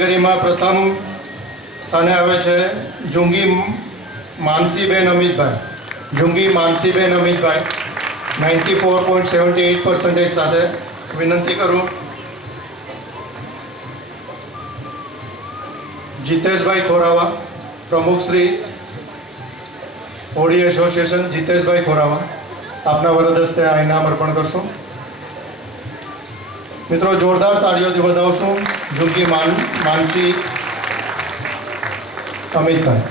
કેટેગરીમાં પ્રથમ સ્થાને આવે છે જુંગી માનસીબેન અમિતભાઈ. જુંગી માનસીબેન અમિતભાઈ 94.78% સાથે. વિનંતી કરું જીતેશભાઈ ખોરાવા, પ્રમુખ શ્રી હોળી એસોસિએશન. જીતેશભાઈ ખોરાવા, આપના વરદ હસ્તે આ ઇનામ અર્પણ કરશો. મિત્રો જોરદાર તાળીઓથી વધાવશું જુંગી માનસી અમિતભાઈ.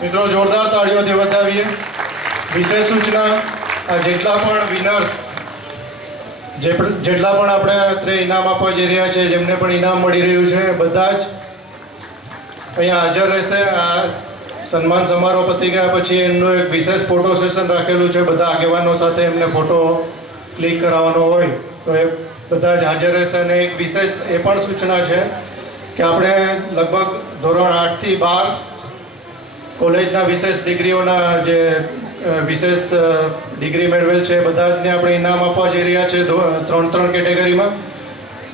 મિત્રો જોરદાર તાળીઓથી વધાવીએ. વિશેષ સૂચના, જેટલા પણ વિનર્સ, જેટલા પણ આપણે અત્રે ઇનામ આપવા જઈ રહ્યા છે, જેમને પણ ઇનામ મળી રહ્યું છે, બધા જ અહીંયા હાજર રહેશે. આ સન્માન સમારોહ પતી ગયા પછી એમનું એક વિશેષ ફોટો સેશન રાખેલું છે. બધા આગેવાનો સાથે એમને ફોટો ક્લિક કરાવવાનો હોય તો એ બધા જ હાજર રહેશે. અને એક વિશેષ એ પણ સૂચના છે કે આપણે લગભગ ધોરણ 8 થી 12 કોલેજના વિશેષ ડિગ્રીઓના જે વિશેષ ડિગ્રી મેળવેલ છે બધા જને આપણે ઇનામ આપવા જઈ રહ્યા છે 3 કેટેગરીમાં.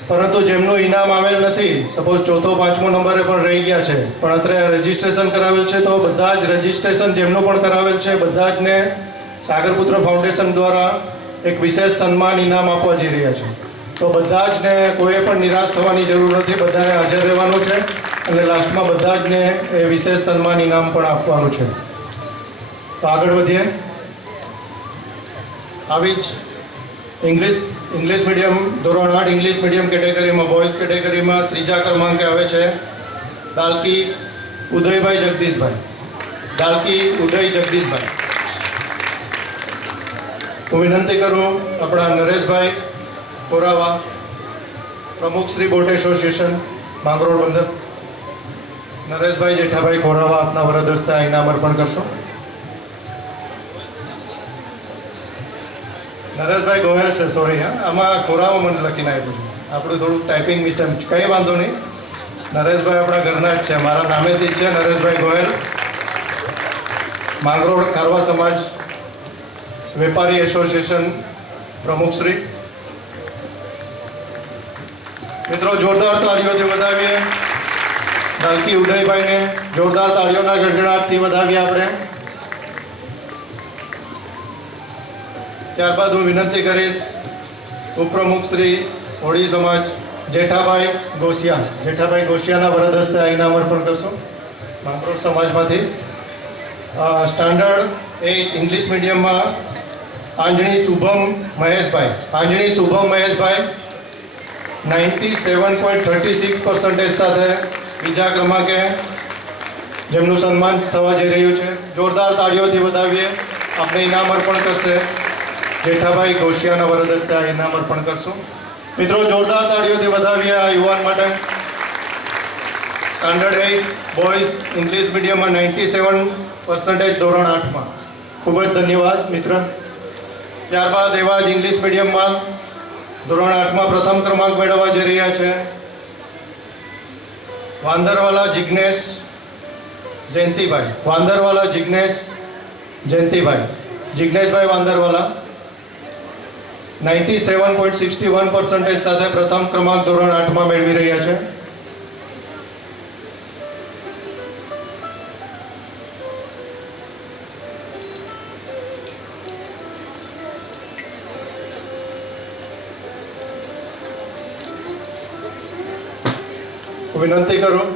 પરંતુ જેમનું ઇનામ આવેલ નથી, સપોઝ ચોથો 5મો નંબરે પણ રહી ગયા છે, પણ અત્યારે રજિસ્ટ્રેશન કરાવેલ છે, તો બધા જ રજિસ્ટ્રેશન જેમનું પણ કરાવેલ છે બધા જને સાગરપુત્ર ફાઉન્ડેશન દ્વારા એક વિશેષ સન્માન ઇનામ આપવા જઈ રહ્યા છે. તો બધા જને કોઈએ પણ નિરાશ થવાની જરૂર નથી, બધાએ હાજર રહેવાનું છે અને લાસ્ટમાં બધા જને એ વિશેષ સન્માન ઇનામ પણ આપવાનું છે. તો આગળ વધીએ. આવી જ ઇંગ્લિશ મીડિયમ ધોરણ 8 ઇંગ્લિશ મીડિયમ કેટેગરીમાં, બોયઝ કેટેગરીમાં 3જા ક્રમાંકે આવે છે દાલકી ઉદયભાઈ જગદીશભાઈ. દાલકી ઉદય જગદીશભાઈ. હું વિનંતી કરું આપણા નરેશભાઈ ખોરાવા, પ્રમુખ શ્રી બોટ એસોસિએશન માંગરોળ બંદર. નરેશભાઈ જેઠાભાઈ ખોરાવા, આપના વરદ હસ્તે આ ઇનામ અર્પણ કરશો. નરેશભાઈ ગોહેલ છે, સોરી, હા, આમાં ખોરાવા મને લખીને આપ્યું છે, આપણું થોડુંક ટાઈપિંગ મિસ્ટેક. કંઈ વાંધો નહીં, નરેશભાઈ આપણા ઘરના જ છે, મારા નામેથી જ છે. નરેશભાઈ ગોહેલ, માંગરોળ ખારવા સમાજ વેપારી એસોસિએશન પ્રમુખશ્રી. મિત્રો જોરદાર તાળીઓથી વધાવીએ દાલકી ઉદયભાઈને. જોરદાર તાળીઓના ગડગડાટથી વધાવીએ આપણે. ત્યારબાદ હું વિનંતી કરીશ ઉપપ્રમુખ શ્રી હોળી સમાજ જેઠાભાઈ ગોસિયા. જેઠાભાઈ ગોસિયાના વરદ હસ્તે આ ઇનામ અર્પણ કરશો માંગરોળ સમાજમાંથી. સ્ટાન્ડર્ડ 8 ઇંગ્લિશ મીડિયમમાં આંજણી શુભમ મહેશભાઈ. આંજણી શુભમ મહેશભાઈ 97.36% સાથે બીજા ક્રમાંકે જેમનું સન્માન થવા જઈ રહ્યું છે. જોરદાર તાળીઓથી વધાવીએ. આપણે ઇનામ અર્પણ કરશે જેઠાભાઈ ગોશિયાના વરદ હસ્તે આ ઇનામ અર્પણ કરશું. મિત્રો જોરદાર તાળીઓથી વધાવીએ આ યુવાન માટે. સ્ટાન્ડર્ડ 8 બોયઝ ઇંગ્લિશ મીડિયમમાં 97% ધોરણ 8માં. ખૂબ જ ધન્યવાદ મિત્ર. ત્યારબાદ એવા જ ઇંગ્લિશ મીડિયમમાં ધોરણ 8માં પ્રથમ ક્રમાંક મેળવવા જઈ રહ્યા છે વાંદરવાલા જિજ્ઞેશ જયંતિભાઈ. વાંદરવાલા જિજ્ઞેશ જયંતિભાઈ. જિજ્ઞેશભાઈ વાંદરવાલા 97.61% સાથે પ્રથમ ક્રમાંક ધોરણ 8માં મેળવી રહ્યા છે. વિનંતી કરું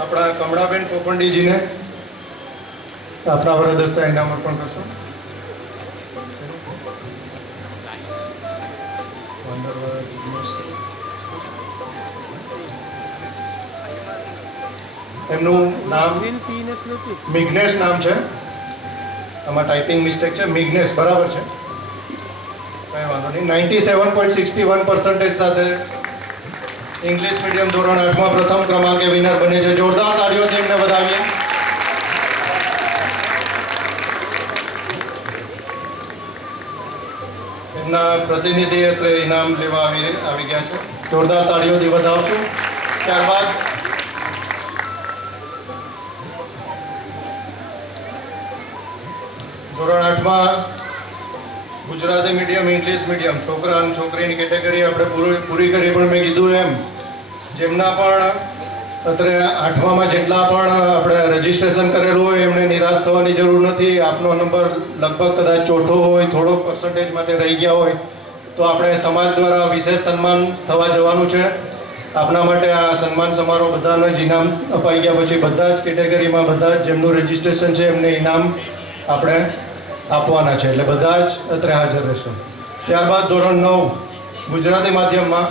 આપણા કમળાબેન પોપંડીજીને આપણા વરદ હસ્તે ઇનામ અર્પણ કરશો. એમનું નામ મિગ્નેશ નામ છે, આમાં ટાઈપિંગ મિસ્ટેક છે. મિગ્નેશ બરાબર છે, કંઈ વાંધો નહીં. 97.61% સાથે ઇંગ્લિશ મીડિયમ ધોરણ 8માં પ્રથમ ક્રમાંકે વિનર બને છે. જોરદાર તાળીઓથી એમને વધાવીએ. એમના પ્રતિનિધિ અત્રે ઇનામ લેવા આવી ગયા છે. જોરદાર તાળીઓથી વધાવશું. ત્યારબાદ ધોરણ 8માં ગુજરાતી મીડિયમ ઇંગ્લિશ મીડિયમ છોકરા અને છોકરીની કેટેગરી આપણે પૂરી કરી, પણ મેં કીધું એમ જેમના પણ અત્રે 8માં જેટલા પણ આપણે રજીસ્ટ્રેશન કરેલું હોય એમને નિરાશ થવાની જરૂર નથી. આપનો નંબર લગભગ કદાચ ચોથો હોય, થોડોક પર્સન્ટેજ માટે રહી ગયા હોય તો આપણે સમાજ દ્વારા વિશેષ સન્માન થવા જવાનું છે. આપના માટે આ સન્માન સમારોહ બધાને જ ઇનામ અપાઈ ગયા પછી બધા જ કેટેગરીમાં બધા જ જેમનું રજીસ્ટ્રેશન છે એમને ઇનામ આપણે આપવાના છે, એટલે બધા જ અત્રે હાજર રહેશો. ત્યારબાદ ધોરણ 9 ગુજરાતી માધ્યમમાં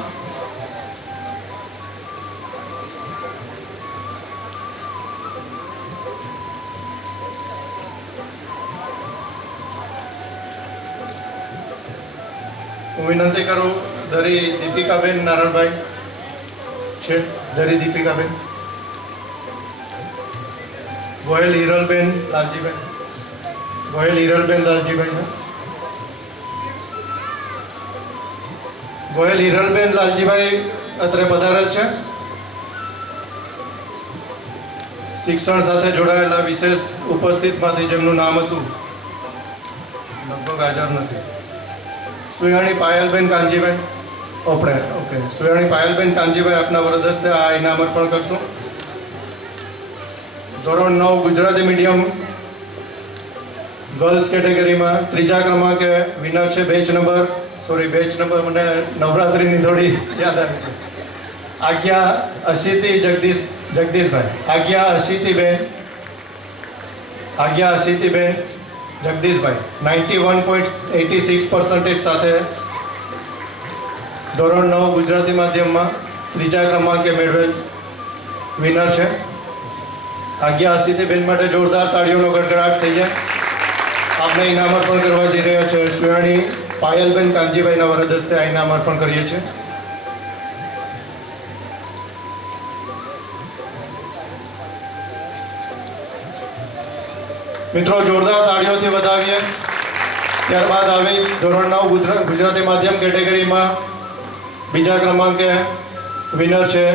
હું વિનંતી કરું દરી દીપિકાબેન નારણભાઈ છે. દરી દીપિકાબેન, ગોયલ હિરલબેન લાલજીભાઈ, ગોયલ હિરલબેન લાલજીભાઈ છે. ગોયલ હિરલબેન લાલજીભાઈ અત્રે પધારેલ છે. શિક્ષણ સાથે જોડાયેલા વિશેષ ઉપસ્થિતમાંથી જેમનું નામ હતું લગભગ હાજર નથી. સુયાણી પાયલબેન કાનજીભાઈ, ઓકે, સુયાણી પાયલબેન કાનજીભાઈ આપના વરદ હસ્તે આ ઇનામ અર્પણ કરશું. ધોરણ 9 ગુજરાતી મીડિયમ ગર્લ્સ કેટેગરીમાં ત્રીજા ક્રમાંકે વિનર છે બેચ નંબર મને નવરાત્રિની થોડી યાદ આવી છે. આજ્ઞા જગદીશભાઈ, આજ્ઞા અશિતિબેન જગદીશભાઈ 91.86% સાથે ધોરણ 9 ગુજરાતી માધ્યમમાં ત્રીજા ક્રમાંકે મેળવેલ વિનર છે. આજ્ઞા અશિતિબેન માટે જોરદાર તાળીઓનો ગડગડાટ થઈ જાય. આપણે ઇનામ અર્પણ કરવા જઈ રહ્યા છે. સુયાણી પાયલબેન કાનજીભાઈના વરદ હસ્તે આ ઇનામ અર્પણ કરીએ છીએ. મિત્રો જોરદાર તાળીઓથી વધાવીએ. ત્યારબાદ આવી ધોરણ 9 ગુજરાતી માધ્યમ કેટેગરીમાં બીજા ક્રમાંકે વિનર છે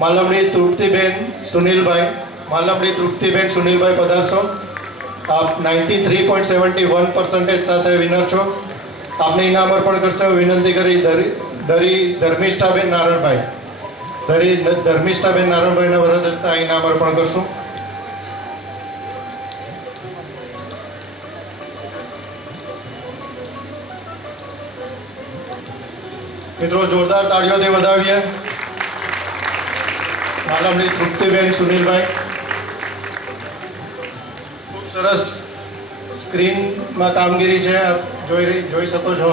માલવડી તૃપ્તિબેન સુનિલભાઈ પધારશો. આપ 93.71% સાથે વિનર છો. આપને ઇનામ અર્પણ કરશે વિનંતી કરી દરી ધર્મિષ્ઠાબેન નારણભાઈના વરદ હસ્તે આ ઇનામ અર્પણ કરશું. મિત્રો જોરદાર તાળીઓથી વધાવીએ. માલવડી તૃપ્તિબેન સુનિલભાઈ ખૂબ સરસ સ્ક્રીનમાં કામગીરી છે, આપ જોઈ શકો છો.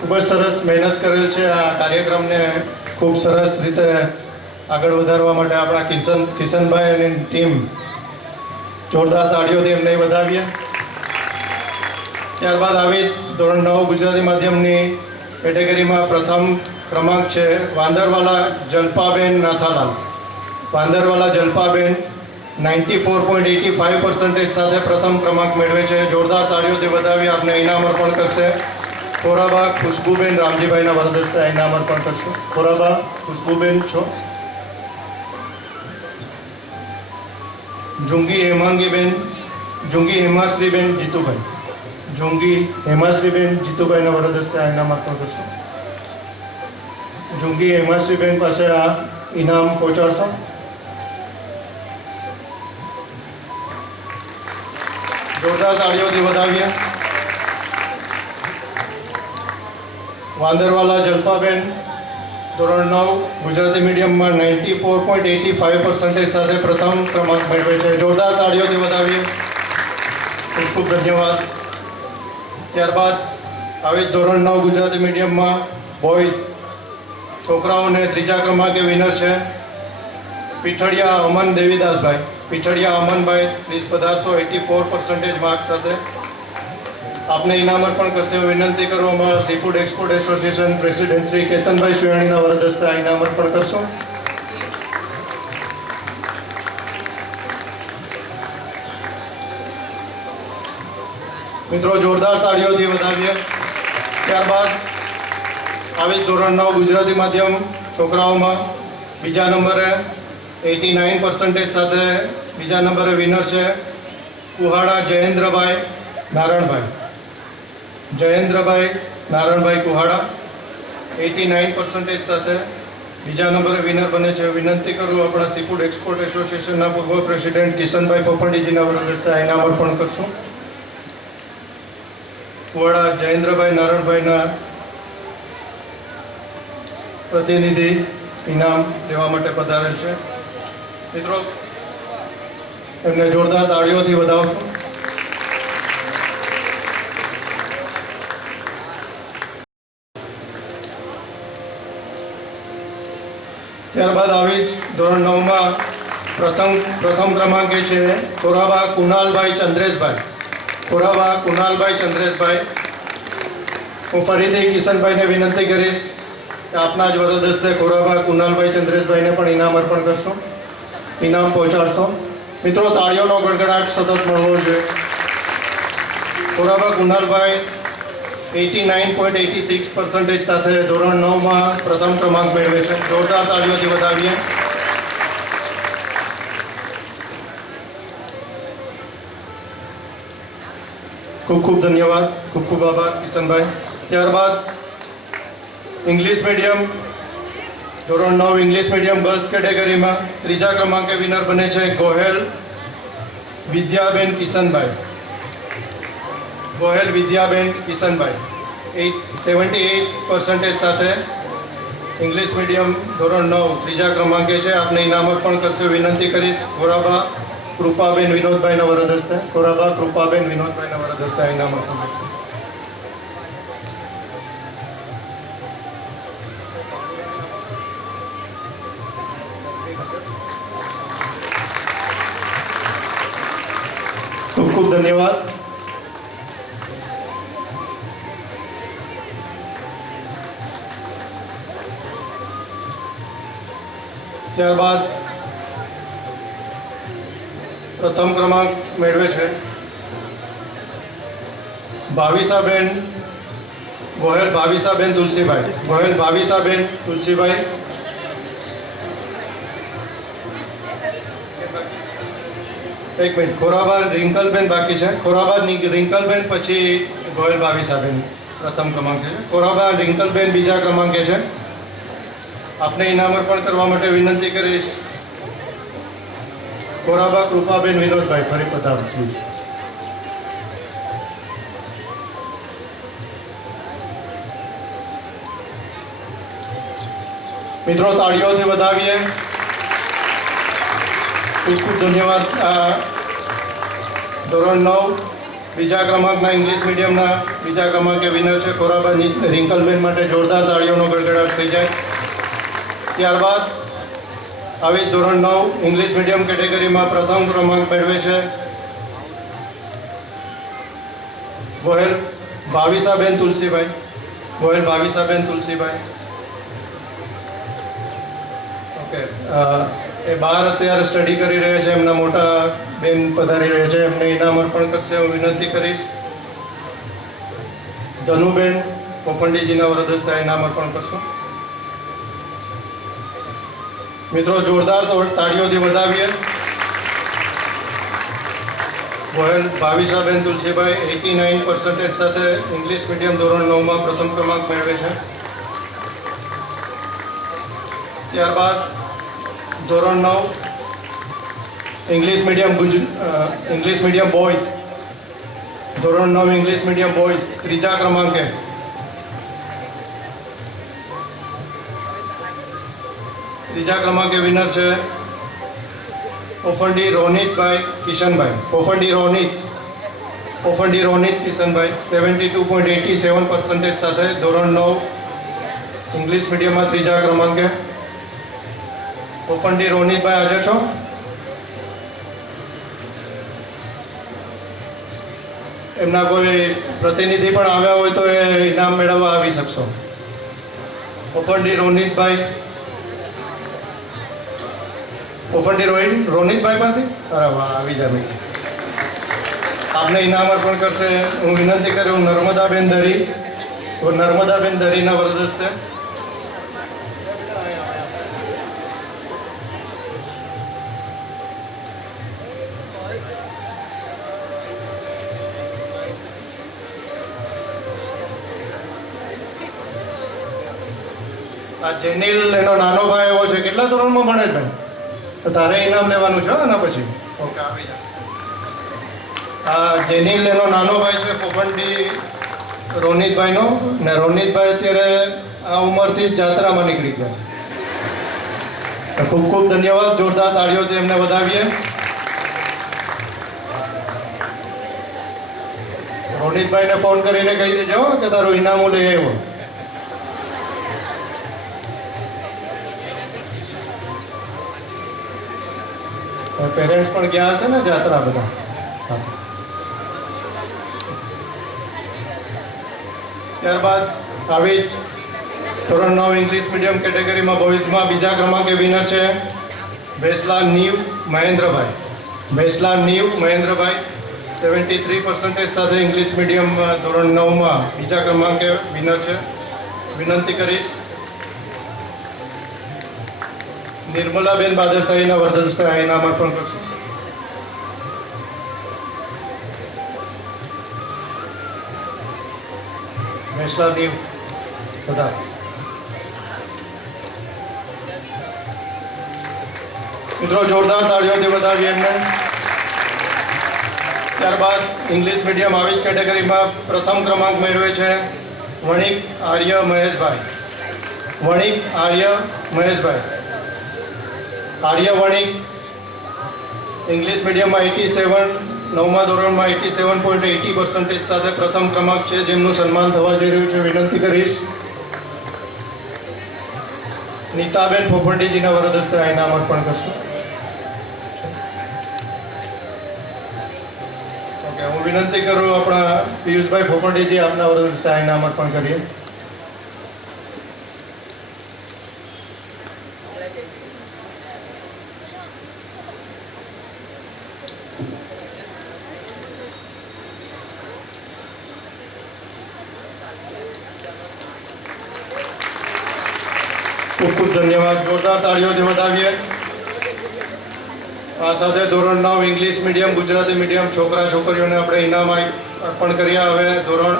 ખૂબ જ સરસ મહેનત કરેલ છે. આ કાર્યક્રમને ખૂબ સરસ રીતે આગળ વધારવા માટે આપણા કિશનભાઈ અને ટીમ જોરદાર તાળીઓથી એમને વધાવીએ. ત્યારબાદ આવી ધોરણ 9 ગુજરાતી માધ્યમની કેટેગરીમાં પ્રથમ ક્રમાંક છે વાંદરવાલા જલ્પાબેન નાથાલાલ. 94.85% સાથે પ્રથમ ક્રમાંક મેળવે છે. જોરદાર તાળીઓથી વધાવી આપને ઇનામ અર્પણ કરશે ખોરાબા ખુશ્બુબેન રામજીભાઈના વરદ હસ્તે ઇનામ અર્પણ કરશે. ખોરાબા ખુશ્બુબેન છો. જુંગી હેમાશ્રીબેન જીતુભાઈના વરદ હસ્તે આ ઇનામ અર્પણ કરશે. જુંગી હેમાશ્રીબેન પાસે આ ઇનામ પહોંચાડશો. જોરદાર તાળીઓથી વધાવીએ. વાંદરવાલા જલ્પાબેન ધોરણ 9 ગુજરાતી મીડિયમમાં 94.85% સાથે પ્રથમ ક્રમાંક મેળવે છે. જોરદાર તાળીઓથી વધાવીએ. ખૂબ ખૂબ ધન્યવાદ. ત્યારબાદ આવી ધોરણ 9 ગુજરાતી મીડિયમમાં બોયઝ છોકરાઓને ત્રીજા ક્રમાંકે વિનર છે પીઠડિયા અમન દેવીદાસભાઈ. પીઠડિયા અમનભાઈ પ્લીઝ પધારશો 84% માર્ક્સ સાથે. આપને ઇનામ અર્પણ કરશે વિનંતી કરવામાં seafood export association president Shri Ketanbhai સુયાણીના વરદ હસ્તે આ ઇનામ અર્પણ કરશો. મિત્રો જોરદાર તાળીઓથી વધાવીએ. ત્યારબાદ આવી ધોરણ 9 ગુજરાતી માધ્યમ છોકરાઓમાં બીજા નંબરે 89% સાથે બીજા નંબરે વિનર છે કુહાડા જયેન્દ્રભાઈ નારણભાઈ, જયેન્દ્રભાઈ નારણભાઈ કુહાડા 89% સાથે બીજા નંબરે વિનર બને છે. વિનંતી કરું આપણા સીફૂડ એક્સપોર્ટ એસોસિએશનના પૂર્વ પ્રેસિડેન્ટ કિશનભાઈ પોપંડીજીના વરદસ્તે ઇનામ અર્પણ કરશું. કુહાડા જયેન્દ્રભાઈ નારણભાઈના પ્રતિનિધિ ઇનામ લેવા માટે પધારેલ છે. મિત્રો, એમને જોરદાર તાળીઓથી વધાવશું. ત્યારબાદ આવી જ ધોરણ 9માં પ્રથમ ક્રમાંકે છે કોરાબા કુનાલભાઈ ચંદ્રેશભાઈ. કોરાબા કુનાલભાઈ ચંદ્રેશભાઈ. હું ફરીથી કિશનભાઈને વિનંતી કરીશ કે આપના જ વરદ હસ્તે કોરાબા કુનાલભાઈ ચંદ્રેશભાઈને પણ ઇનામ અર્પણ કરશો, ઇનામ પહોંચાડશો. મિત્રો, તાળીઓનો ગડગડાટ સતત મળવો જોઈએ. કોરાબા કુનાલભાઈ 89.86% સાથે ધોરણ 9માં પ્રથમ ક્રમાંક મેળવે છે. જોરદાર તાળીઓથી વધાવીએ. ખૂબ ખૂબ ધન્યવાદ, ખૂબ ખૂબ આભાર કિશનભાઈ. ત્યારબાદ ઇંગ્લિશ મીડિયમ ધોરણ 9 ઇંગ્લિશ મીડિયમ ગર્લ્સ કેટેગરીમાં ત્રીજા ક્રમાંકે વિનર બને છે ગોહેલ વિદ્યાબેન કિશનભાઈ. ગોહેલ વિદ્યાબેન કિશનભાઈ 78% સાથે ઇંગ્લિશ મીડિયમ ધોરણ 9 ત્રીજા ક્રમાંકે છે. આપને ઇનામ અર્પણ કરશે. વિનંતી કરીશ કોરાબા કૃપાબેન વિનોદભાઈના વરદ હસ્તે. કોરાબા કૃપાબેન વિનોદભાઈના વરદ હસ્તે ઇનામ અર્પણ કરશે. ખૂબ ખૂબ ધન્યવાદ. ત્યારબાદ પ્રથમ ક્રમાંક મેળવે છે ભાવિસાબેન ગોહેલ ભાવિસાબેન તુલસીભાઈ. ગોહેલ ભાવિસાબેન તુલસીભાઈ. એક મિનિટ, ખોરાબા રિંકલબેન બાકી છે. ખોરાબા રિંકલબેન પછી ગોહેલ ભાવિસાબેન પ્રથમ ક્રમાંકે છે. ખોરાબા રિંકલબેન બીજા ક્રમાંકે છે. આપને ઇનામ અર્પણ કરવા માટે વિનંતી કરીશ કોરાબા કૃપાબેન વિનોદભાઈ. ફરી પધારો પ્લીઝ. મિત્રો, તાળીઓથી વધાવીએ. ખૂબ ખૂબ ધન્યવાદ. ધોરણ 9 બીજા ક્રમાંકના ઇંગ્લિશ મીડિયમના બીજા ક્રમાંકે વિનર છે કોરાબા રિંકલબેન. માટે જોરદાર તાળીઓનો ગડગડાટ થઈ જાય. ત્યારબાદ આવી ધોરણ 9 ઇંગ્લિશ મીડિયમ કેટેગરીમાં પ્રથમ ક્રમાંક મેળવે છે ગોહેલ ભાવિસાબેન તુલસીભાઈ. ગોહેલ ભાવિસાબેન તુલસીભાઈ. ઓકે, એ બહાર અત્યારે સ્ટડી કરી રહ્યા છે. એમના મોટા બેન પધારી રહ્યા છે. એમને ઇનામ અર્પણ કરશે. હું વિનંતી કરીશ ધનુબેન પોપંડીજીના વરદ હસ્તે ઇનામ અર્પણ કરશો. મિત્રો, જોરદાર તાળીઓથી વધાવીએ. ગોહેલ ભાવિસાબેન તુલસીભાઈ 89% સાથે ઇંગ્લિશ મીડિયમ ધોરણ 9માં પ્રથમ ક્રમાંક મેળવે છે. ત્યારબાદ ધોરણ 9 ઇંગ્લિશ મીડિયમ બોયઝ ધોરણ 9 ઇંગ્લિશ મીડિયમ બોયઝ ત્રીજા ક્રમાંકે વિનર છે પોફંડી રોનિતભાઈ કિશનભાઈ. પોફંડી રોનિત કિશનભાઈ 72.87% સાથે ધોરણ 9 ઇંગ્લિશ મીડિયમમાં ત્રીજા ક્રમાંકે. પોફંડી રોનિતભાઈ હાજર છો? એમના કોઈ પ્રતિનિધિ પણ આવ્યા હોય તો એ ઇનામ મેળવવા આવી શકશો. પોફંડી રોનિતભાઈ. પોફંડી રોનિતભાઈ માંથી? અરે વાહ, આવી જાય. આપને ઇનામ અર્પણ કરશે. હું વિનંતી કરું નર્મદાબેન દરીના વરદ હસ્તે. આ જેનિલ એનો નાનો ભાઈ એવો છે. કેટલા ધોરણમાં ભણે છે ભાઈ? તો તારે ઇનામ લેવાનું છે આના પછી. ઓકે, આવી જા. આ જેનિલ એનો નાનો ભાઈ છે પોપંડી રોનિતભાઈનો, ને રોનિતભાઈ અત્યારે આ ઉંમરથી જ જાત્રામાં નીકળી ગયા. ખૂબ ખૂબ ધન્યવાદ. જોરદાર તાળીઓથી એમને વધાવીએ. રોનિતભાઈને ફોન કરીને કહી દેજો કે તારું ઇનામ હું લઈ આવ્યો. પેરેન્ટ્સ પણ ગયા હશે ને જાત્રા બધા. ત્યારબાદ આવી જ ધોરણ 9 ઇંગ્લિશ મીડિયમ કેટેગરીમાં ભવિષ્યમાં બીજા ક્રમાંકે વિનર છે બેસલા નીવ મહેન્દ્રભાઈ. બેસલા નીવ મહેન્દ્રભાઈ 73% સાથે ઇંગ્લિશ મીડિયમ ધોરણ 9માં બીજા ક્રમાંકે વિનર છે. વિનંતી કરીશ નિર્મલાબેન બાદરશાહીના વરદ હસ્તે આ ઇનામ અર્પણ કરશું. બેસલા નીવ બધા. મિત્રો જોરદાર તાળીઓથી વધાવીએ એમને. ત્યારબાદ ઇંગ્લિશ મીડિયમ આવી જ કેટેગરીમાં પ્રથમ ક્રમાંક મેળવે છે વણિક આર્ય મહેશભાઈ. વણિક આર્ય મહેશભાઈ. આર્ય વણિક ઇંગ્લિશ મીડિયમમાં 87, 9મા ધોરણમાં 87.80% સાથે પ્રથમ ક્રમાંક છે, જેમનું સન્માન થવા જઈ રહ્યું છે. વિનંતી કરીશ નીતાબેન પોપંડીજીના વરદ હસ્તે આ ઇનામ અર્પણ કરશું. ઓકે, હું વિનંતી કરું આપણા પિયુષભાઈ પોપંડીજી આપના વરદ હસ્તે આ ઇનામ અર્પણ કરીએ. ખૂબ ખૂબ ધન્યવાદ. જોરદાર તાળીઓથી વધાવીએ. આ સાથે ધોરણ 9 ઇંગ્લિશ મીડિયમ ગુજરાતી મીડિયમ છોકરા છોકરીઓને આપણે ઇનામ અર્પણ કર્યા. હવે ધોરણ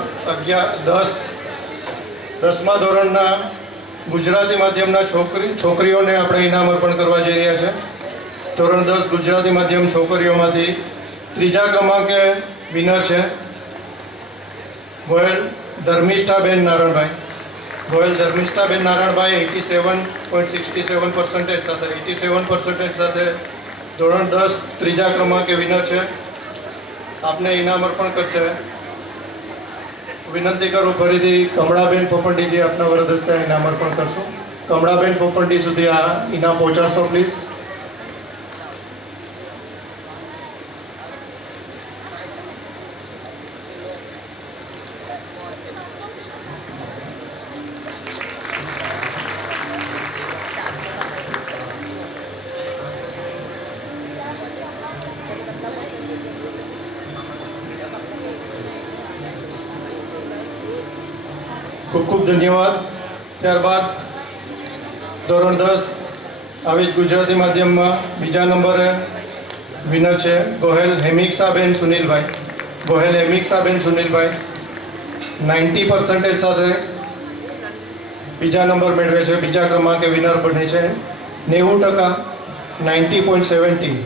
10મા ધોરણના ગુજરાતી માધ્યમના છોકરીઓને આપણે ઇનામ અર્પણ કરવા જઈ રહ્યા છે. ધોરણ 10 ગુજરાતી માધ્યમ છોકરીઓમાંથી ત્રીજા ક્રમાંકે વિનર છે ગોયલ ધર્મિષ્ઠાબેન નારણભાઈ. ગોયલ ધર્મિષ્ઠાબેન નારાયણભાઈ 87.67% સાથે 87% સાથે ધોરણ 10 ત્રીજા ક્રમાંકે વિનર છે. આપને ઇનામ અર્પણ કરશે. વિનંતી કરું ફરીથી કમળાબેન પોપંડીજી આપના વરદ હસ્તે ઇનામ અર્પણ કરશો. કમળાબેન પોપંડી સુધી આ ઇનામ પહોંચાડશો પ્લીઝ. ખૂબ ખૂબ ધન્યવાદ. ત્યારબાદ ધોરણ 10 આવી જ ગુજરાતી માધ્યમમાં બીજા નંબરે વિનર છે ગોહેલ હેમિક્ષાબેન સુનિલભાઈ. ગોહેલ હેમિક્ષાબેન સુનિલભાઈ 90% સાથે બીજા નંબર મેળવે છે. બીજા ક્રમાંકે વિનર બને છે. 90%, 90.70,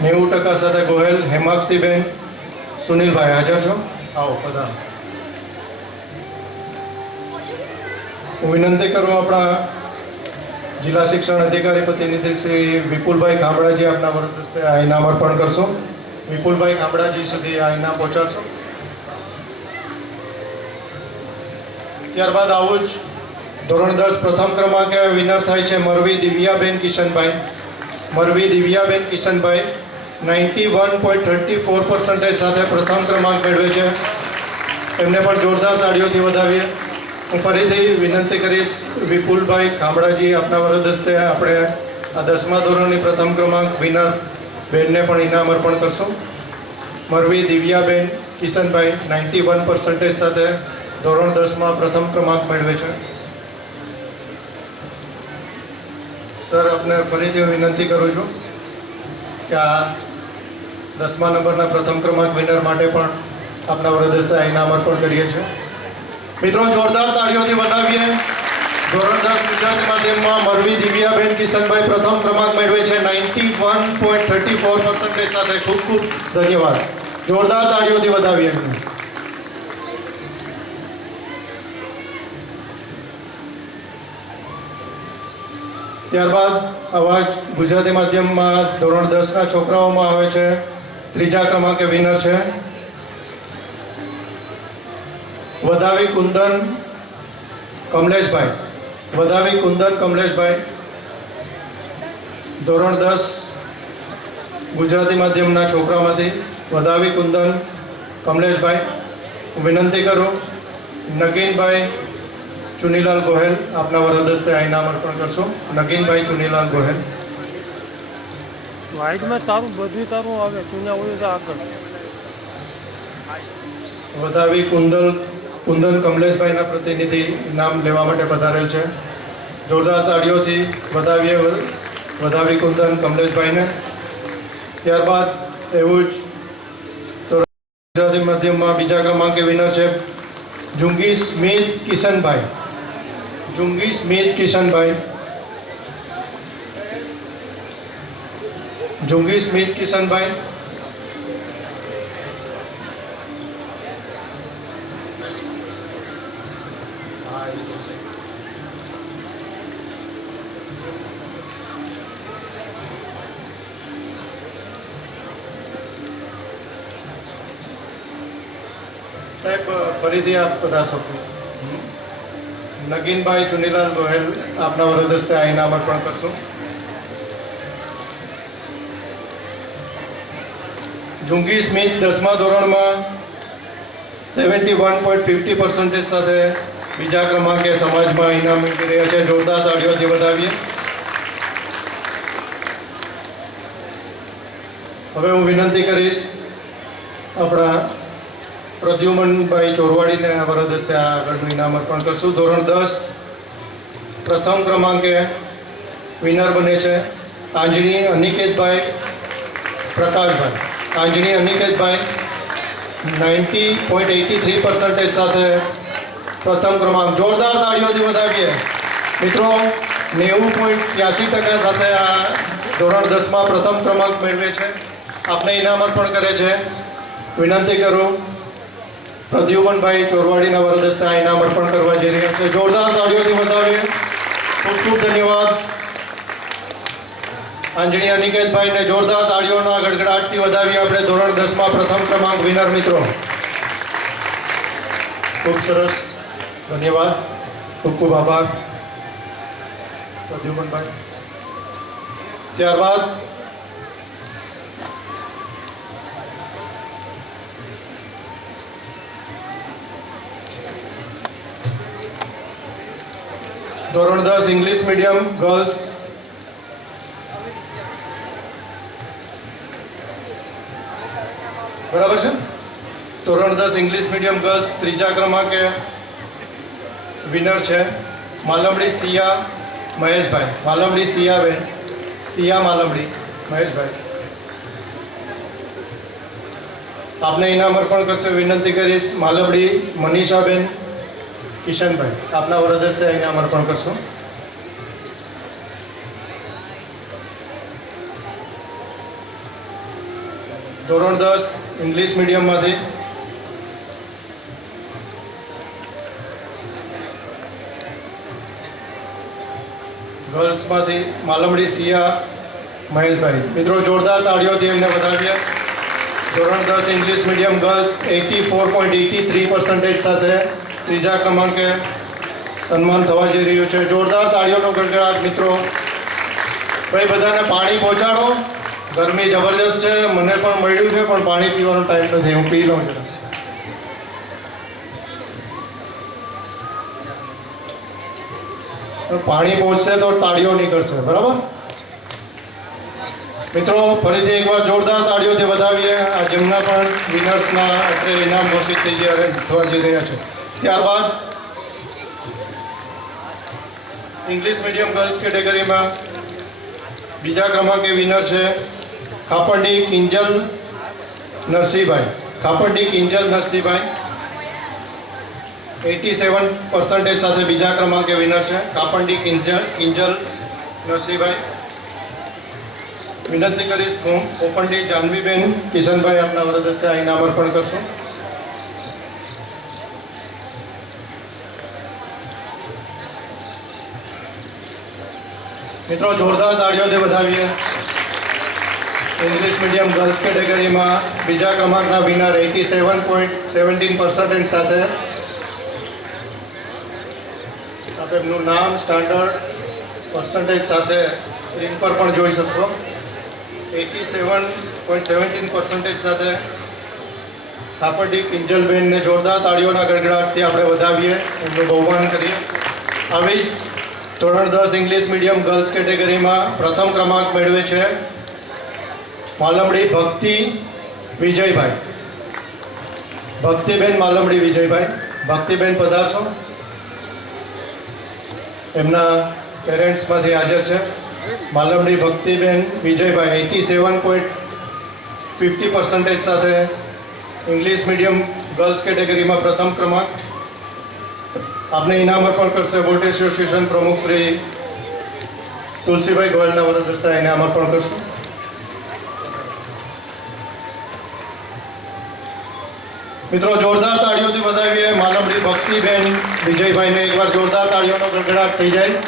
90% સાથે ગોહેલ હેમાક્ષીબેન સુનિલભાઈ હાજર છો? આવો બધા. હું વિનંતી કરું આપણા જિલ્લા શિક્ષણ અધિકારી પ્રતિનિધિ શ્રી વિપુલભાઈ ખાંભડાજી આપના વરદ હસ્તે આ ઇનામ અર્પણ કરશો. વિપુલભાઈ ખાંભડાજી સુધી આ ઇનામ પહોંચાડશો. ત્યારબાદ આવું જ ધોરણ 10 પ્રથમ ક્રમાંકે વિનર થાય છે મરવી દિવ્યાબેન કિશનભાઈ. મરવી દિવ્યાબેન કિશનભાઈ 91.34% સાથે પ્રથમ ક્રમાંક મેળવે છે. એમને પણ જોરદાર તાળીઓથી વધાવીએ. હું ફરીથી વિનંતી કરીશ વિપુલભાઈ ખાંભડાજી આપના વરદ હસ્તે આપણે આ 10મા ધોરણની પ્રથમ ક્રમાંક વિનર બેનને પણ ઇનામ અર્પણ કરશું. મરવી દિવ્યાબેન કિશનભાઈ 91% સાથે ધોરણ 10માં પ્રથમ ક્રમાંક મેળવે છે. સર, આપને ફરીથી વિનંતી કરું છું કે આ 10મા નંબરના પ્રથમ ક્રમાંક વિનર માટે પણ આપના વરદ હસ્તે ઇનામ અર્પણ કરીએ છીએ. મિત્રો જોરદાર તાળીઓથી વધાવીએ. ધોરણ 10 ગુજરાતી માધ્યમમાં મરવી દિવ્યાબેન કિશનભાઈ પ્રથમ ક્રમાંક મેળવે છે 91.34% સાથે. ખૂબ ખૂબ ધન્યવાદ. જોરદાર તાળીઓથી વધાવીએ એમને. ત્યારબાદ અવાજ ગુજરાતી માધ્યમમાં ધોરણ 10ના છોકરાઓમાં આવે છે. ત્રીજા ક્રમાંકે વિનર છે વધાવી કુંદન કમલેશભાઈ. વધાવી કુંદન કમલેશભાઈ ધોરણ 10 ગુજરાતી માધ્યમના છોકરામાંથી વધાવી કુંદન કમલેશભાઈ. વિનંતી કરું નગીનભાઈ ચુનીલાલ ગોહેલ આપના વરદ હસ્તે આ ઇનામ અર્પણ કરશો. નગીનભાઈ ચુનીલાલ ગોહેલ. વાઇટમાં તારું બધું તારું આવે ચૂન્યા હોય તો આગળ. વધાવી કુંદન કમલેશભાઈના પ્રતિનિધિ નામ લેવા માટે પધારેલ છે. જોરદાર તાળીઓથી વધાવીએ વધાવી કુંદન કમલેશભાઈને. ત્યારબાદ એવું જ ગુજરાતી માધ્યમમાં બીજા ક્રમાંકે વિનર છે જુંગી સ્મિત કિશનભાઈ. જુંગી સ્મિત કિશનભાઈ. જુંગી સ્મિત કિશનભાઈ. સાહેબ ફરીથી આપ પધારશો. નગીનભાઈ ચુનીલાલ ગોહેલ આપના વરદ હસ્તે આ ઇનામ અર્પણ કરશો. જુંગી સ્મિત 10મા ધોરણમાં 71.50% સાથે બીજા ક્રમાંકે સમાજમાં ઇનામ મેળવી રહ્યા છે. જોરદાર તાળીઓથી વધાવીએ. હવે હું વિનંતી કરીશ આપણા પ્રદ્યુમનભાઈ ચોરવાડીને વરદ હસ્તે આગળનું ઇનામ અર્પણ કરશું. ધોરણ 10 પ્રથમ ક્રમાંકે વિનર બને છે આંજણી અનિકેતભાઈ પ્રકાશભાઈ. આંજણી અનિકેતભાઈ 90.83% સાથે પ્રથમ ક્રમાંક. જોરદાર તાળીઓથી વધાવીએ મિત્રો. 90.83% સાથે આ ધોરણ 10માં પ્રથમ ક્રમાંક મેળવે છે. આપને ઇનામ અર્પણ કરે છે. વિનંતી કરું પ્રદ્યુમનભાઈ ચોરવાડીના વરદ હસ્તે આ ઇનામ અર્પણ કરવા જઈ રહ્યા છે. જોરદાર તાળીઓથી વધાવીએ. ખૂબ ખૂબ ધન્યવાદ આંજણી અનિકેતભાઈને. જોરદાર તાળીઓના ગડગડાટથી વધાવીએ આપણે ધોરણ 10માં પ્રથમ ક્રમાંક વિનર મિત્રો. ખૂબ સરસ. ધન્યવાદ. ખૂબ ખૂબ આભાર પ્રદ્યુમનભાઈ. ત્યારબાદ ધોરણ 10 ઇંગ્લિશ મીડિયમ ગર્લ્સ. બરાબર છે. ધોરણ 10 ઇંગ્લિશ મીડિયમ ગર્લ્સ ત્રીજા ક્રમાંકે વિનર છે માલમડી સિયા મહેશભાઈ. માલમડી સિયાબેન. સિયા માલમડી મહેશભાઈ. આપને ઇનામ અર્પણ કરશે. વિનંતી કરીશ માલમડી મનીષાબેન કિશનભાઈ આપના વરદ હસ્તે ઇનામ અર્પણ કરશો. ધોરણ 10 ઇંગ્લિશ મીડિયમમાંથી ગર્લ્સમાંથી માલમડી સિયા મહેશભાઈ. મિત્રો જોરદાર તાળીઓથી એમને વધાવીએ. ધોરણ 10 ઇંગ્લિશ મીડિયમ ગર્લ્સ 84.83% સાથે ત્રીજા ક્રમાંકે સન્માન થવા જઈ રહ્યું છે. જોરદાર તાળીઓનો ગડગડાટ મિત્રો. ભાઈ બધાને પાણી પહોંચાડો. ગરમી જબરજસ્ત છે. મને પણ મળ્યું છે પણ પાણી પીવાનો ટાઈમ નથી. હું પી લઉં છું. પાણી પહોંચશે તો તાળીઓ નીકળશે. બરાબર મિત્રો. ફરીથી એકવાર જોરદાર તાળીઓથી વધાવીએ આ જેમના પણ વિનર્સના અત્રે ઇનામ ઘોષિત થવા જઈ રહ્યા છે. ત્યારબાદ ઇંગ્લિશ મીડિયમ ગર્લ્સ કેટેગરીમાં બીજા ક્રમાંકે વિનર છે ખાપંડી કિંજલ નરસિંહભાઈ. ખાપંડી કિંજલ નરસિંહભાઈ. 87% સાથે બીજા ક્રમાંકે વિનર છે કાપંડી કિંજલ નરસિંહભાઈ. વિનંતી કરીશ પોપંડી જાનવીબેન કિશનભાઈ આપના વરદ હસ્તે આ ઇનામ અર્પણ કરશો. મિત્રો જોરદાર તાળીઓથી વધાવીએ. ઇંગ્લિશ મીડિયમ ગર્લ્સ કેટેગરીમાં બીજા ક્રમાંકના વિનર 87.17% સાથે આપ એમનું નામ સ્ટાન્ડર્ડ પર્સન્ટેજ સાથે સ્ક્રીન પર પણ જોઈ શકશો. 87.17% સાથે કાપડી કિંજલબેનને જોરદાર તાળીઓના ગડગડાટથી આપણે વધાવીએ, એમનું બહુમાન કરીએ. આવી જ ધોરણ 10 ઇંગ્લિશ મીડિયમ ગર્લ્સ કેટેગરીમાં પ્રથમ ક્રમાંક મેળવે છે માલમડી ભક્તિ વિજયભાઈ. ભક્તિબેન માલમડી વિજયભાઈ. ભક્તિબેન પધારશો. એમના પેરેન્ટ્સમાંથી હાજર છે. માલમડી ભક્તિબેન વિજયભાઈ 87.50% સાથે ઇંગ્લિશ મીડિયમ ગર્લ્સ કેટેગરીમાં પ્રથમ ક્રમાંક. આપને ઇનામ અર્પણ કરશે બોટ એસોસિએશન પ્રમુખ શ્રી તુલસીભાઈ ગોયલના વરદ હસ્તે ઇનામ અર્પણ કરશું. મિત્રો જોરદાર તાળીઓથી વધાવીએ માલમડી ભક્તિબેન વિજયભાઈને. એકવાર જોરદાર તાળીઓનો ગડગડાટ થઈ જાય.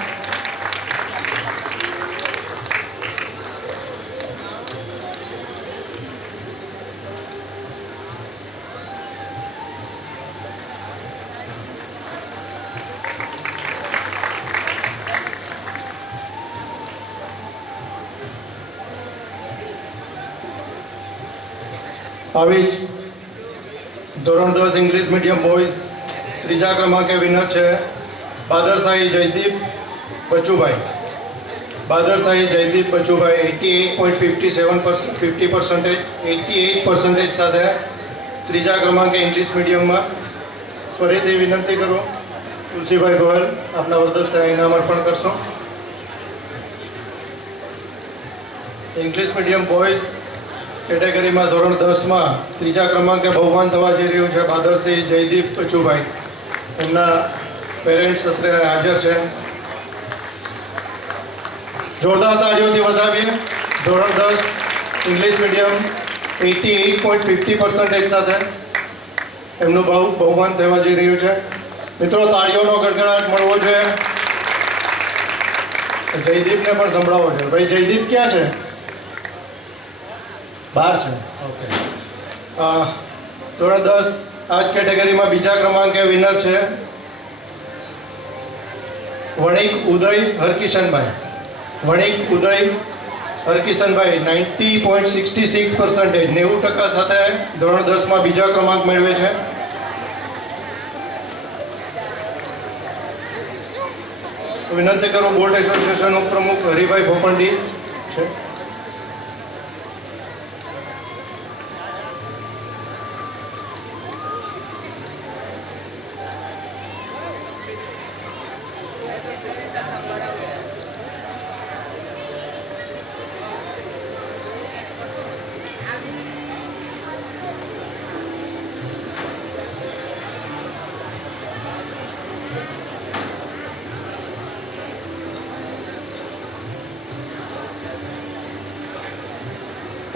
આવી જ ધોરણ 10 ઇંગ્લિશ મીડિયમ બોયઝ ત્રીજા ક્રમાંકે વિનર છે બાદરશાહી જયદીપ બચુભાઈ. બાદરશાહી જયદીપ બચુભાઈ 88.57% સાથે ત્રીજા ક્રમાંકે ઇંગ્લિશ મીડિયમમાં. ફરીથી વિનંતી કરું તુલસીભાઈ ગોયલ આપના વરદસ્તે ઇનામ અર્પણ કરશો. ઇંગ્લિશ મીડિયમ બોયઝ કેટેગરીમાં ધોરણ 10માં ત્રીજા ક્રમાંકે બહુમાન થવા જઈ રહ્યું છે બાદરસિંહ જયદીપ બચુભાઈ. એમના પેરેન્ટ્સ અત્રે હાજર છે. જોરદાર તાળીઓથી વધાવીએ. ધોરણ 10 ઇંગ્લિશ મીડિયમ 88.50% સાથે એમનું બહુમાન થવા જઈ રહ્યું છે. મિત્રો તાળીઓનો ગડગડાટ મળવો જોઈએ. જયદીપને પણ સંભળાવવો જોઈએ. ભાઈ જયદીપ ક્યાં છે? બહાર છે. ઓકે. ધોરણ 10 આ જ કેટેગરીમાં બીજા ક્રમાંકે વિનર છે વણિક ઉદય હરકિશનભાઈ. વણિક ઉદય હરકિશનભાઈ 90.66% 90% સાથે ધોરણ 10માં બીજા ક્રમાંક મેળવે છે. વિનંતી કરું બોર્ડ એસોસિએશન ઉપપ્રમુખ હરિભાઈ ભોપંડી છે.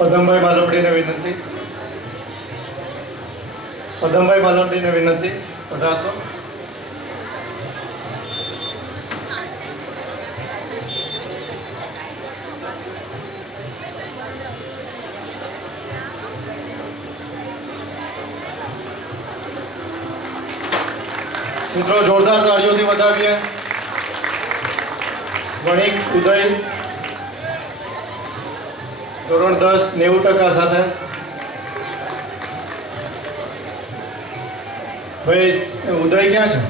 પદમભાઈ માલવડીને વિનંતી. પદમભાઈ માલવડીને વિનંતી પધારશો. મિત્રો જોરદાર તાળીઓથી વધાવીએ. વણિક ઉદય ધોરણ 10 90% સાથે. ભાઈ ઉદય ક્યાં છે?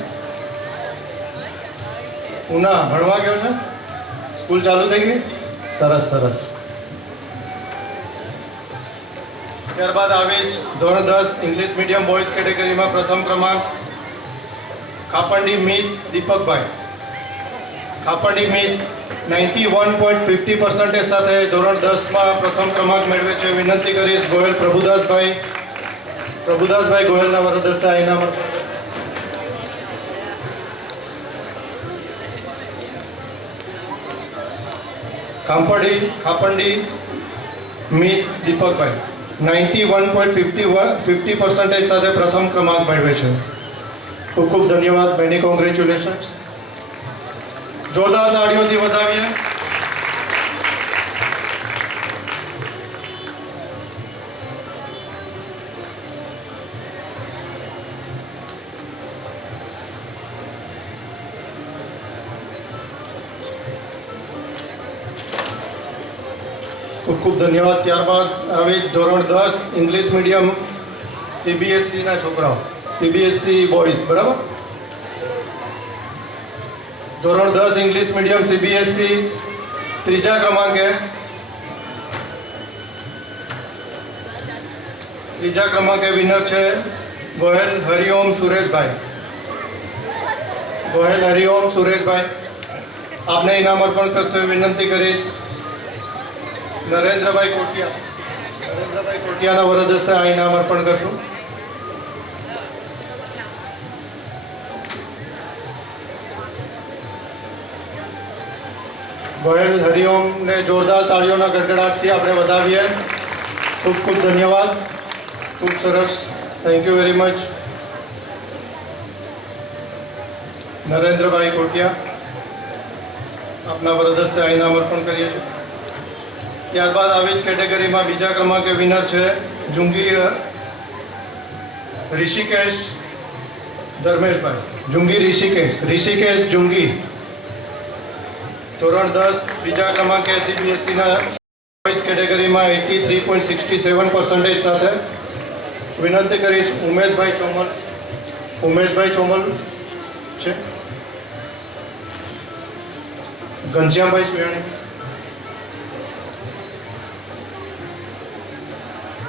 ઉના ભણવા ગયો છે? સ્કૂલ ચાલુ થઈ ગઈ? સરસ સરસ. ત્યારબાદ આવી જ ધોરણ 10 ઇંગ્લિશ મીડિયમ બોયઝ કેટેગરીમાં પ્રથમ ક્રમાંક ખાપંડી મીત દીપકભાઈ. ખાપંડી મીત 91.50% સાથે ધોરણ 10માં પ્રથમ ક્રમાંક મેળવે છે. વિનંતી કરીશ ગોયલ પ્રભુદાસભાઈ ગોયલના વરદ હસ્તે ઇનામ અર્પણ. ખાપંડી મીત દીપકભાઈ 91.50% સાથે પ્રથમ ક્રમાંક મેળવે છે. ખૂબ ખૂબ ધન્યવાદ. Many congratulations. જોરદાર તાળીઓથી વધાવીએ. ખૂબ ખૂબ ધન્યવાદ. ત્યારબાદ આવી ધોરણ 10 ઇંગ્લિશ મીડિયમ સીબીએસઈના છોકરાઓ, સીબીએસઈ બોયઝ, બરાબર. ધોરણ 10 ઇંગ્લિશ મીડિયમ સીબીએસઈ ત્રીજા ક્રમાંકે વિનર છે ગોહેલ હરિઓમ સુરેશભાઈ. ગોહેલ હરિઓમ સુરેશભાઈ, આપને ઇનામ અર્પણ કરશે વિનંતી કરીશ. નરેન્દ્રભાઈ કોટિયાના વરદ હસ્તે આ ઇનામ અર્પણ કરશું. ગોયલ હરિઓમને જોરદાર તાળીઓના ગડગડાટથી આપણે વધાવીએ. ખૂબ ખૂબ ધન્યવાદ. ખૂબ સરસ. Thank you very much Narendrabhai Kotiya. આપના વરદ હસ્તે આ ઇનામ અર્પણ કરીએ છીએ. ત્યારબાદ આવી જ કેટેગરીમાં બીજા ક્રમાંકે વિનર છે જુંગી ઋષિકેશ ધર્મેશભાઈ. ઋષિકેશ જુંગી, ધોરણ 10 બીજા ક્રમાંકે સીબીએસઈના બોયઝ કેટેગરીમાં 83.67% સાથે. વિનંતી કરીશ ઉમેશભાઈ ચોમલ છે. ઘનશ્યામભાઈ સુયાણી.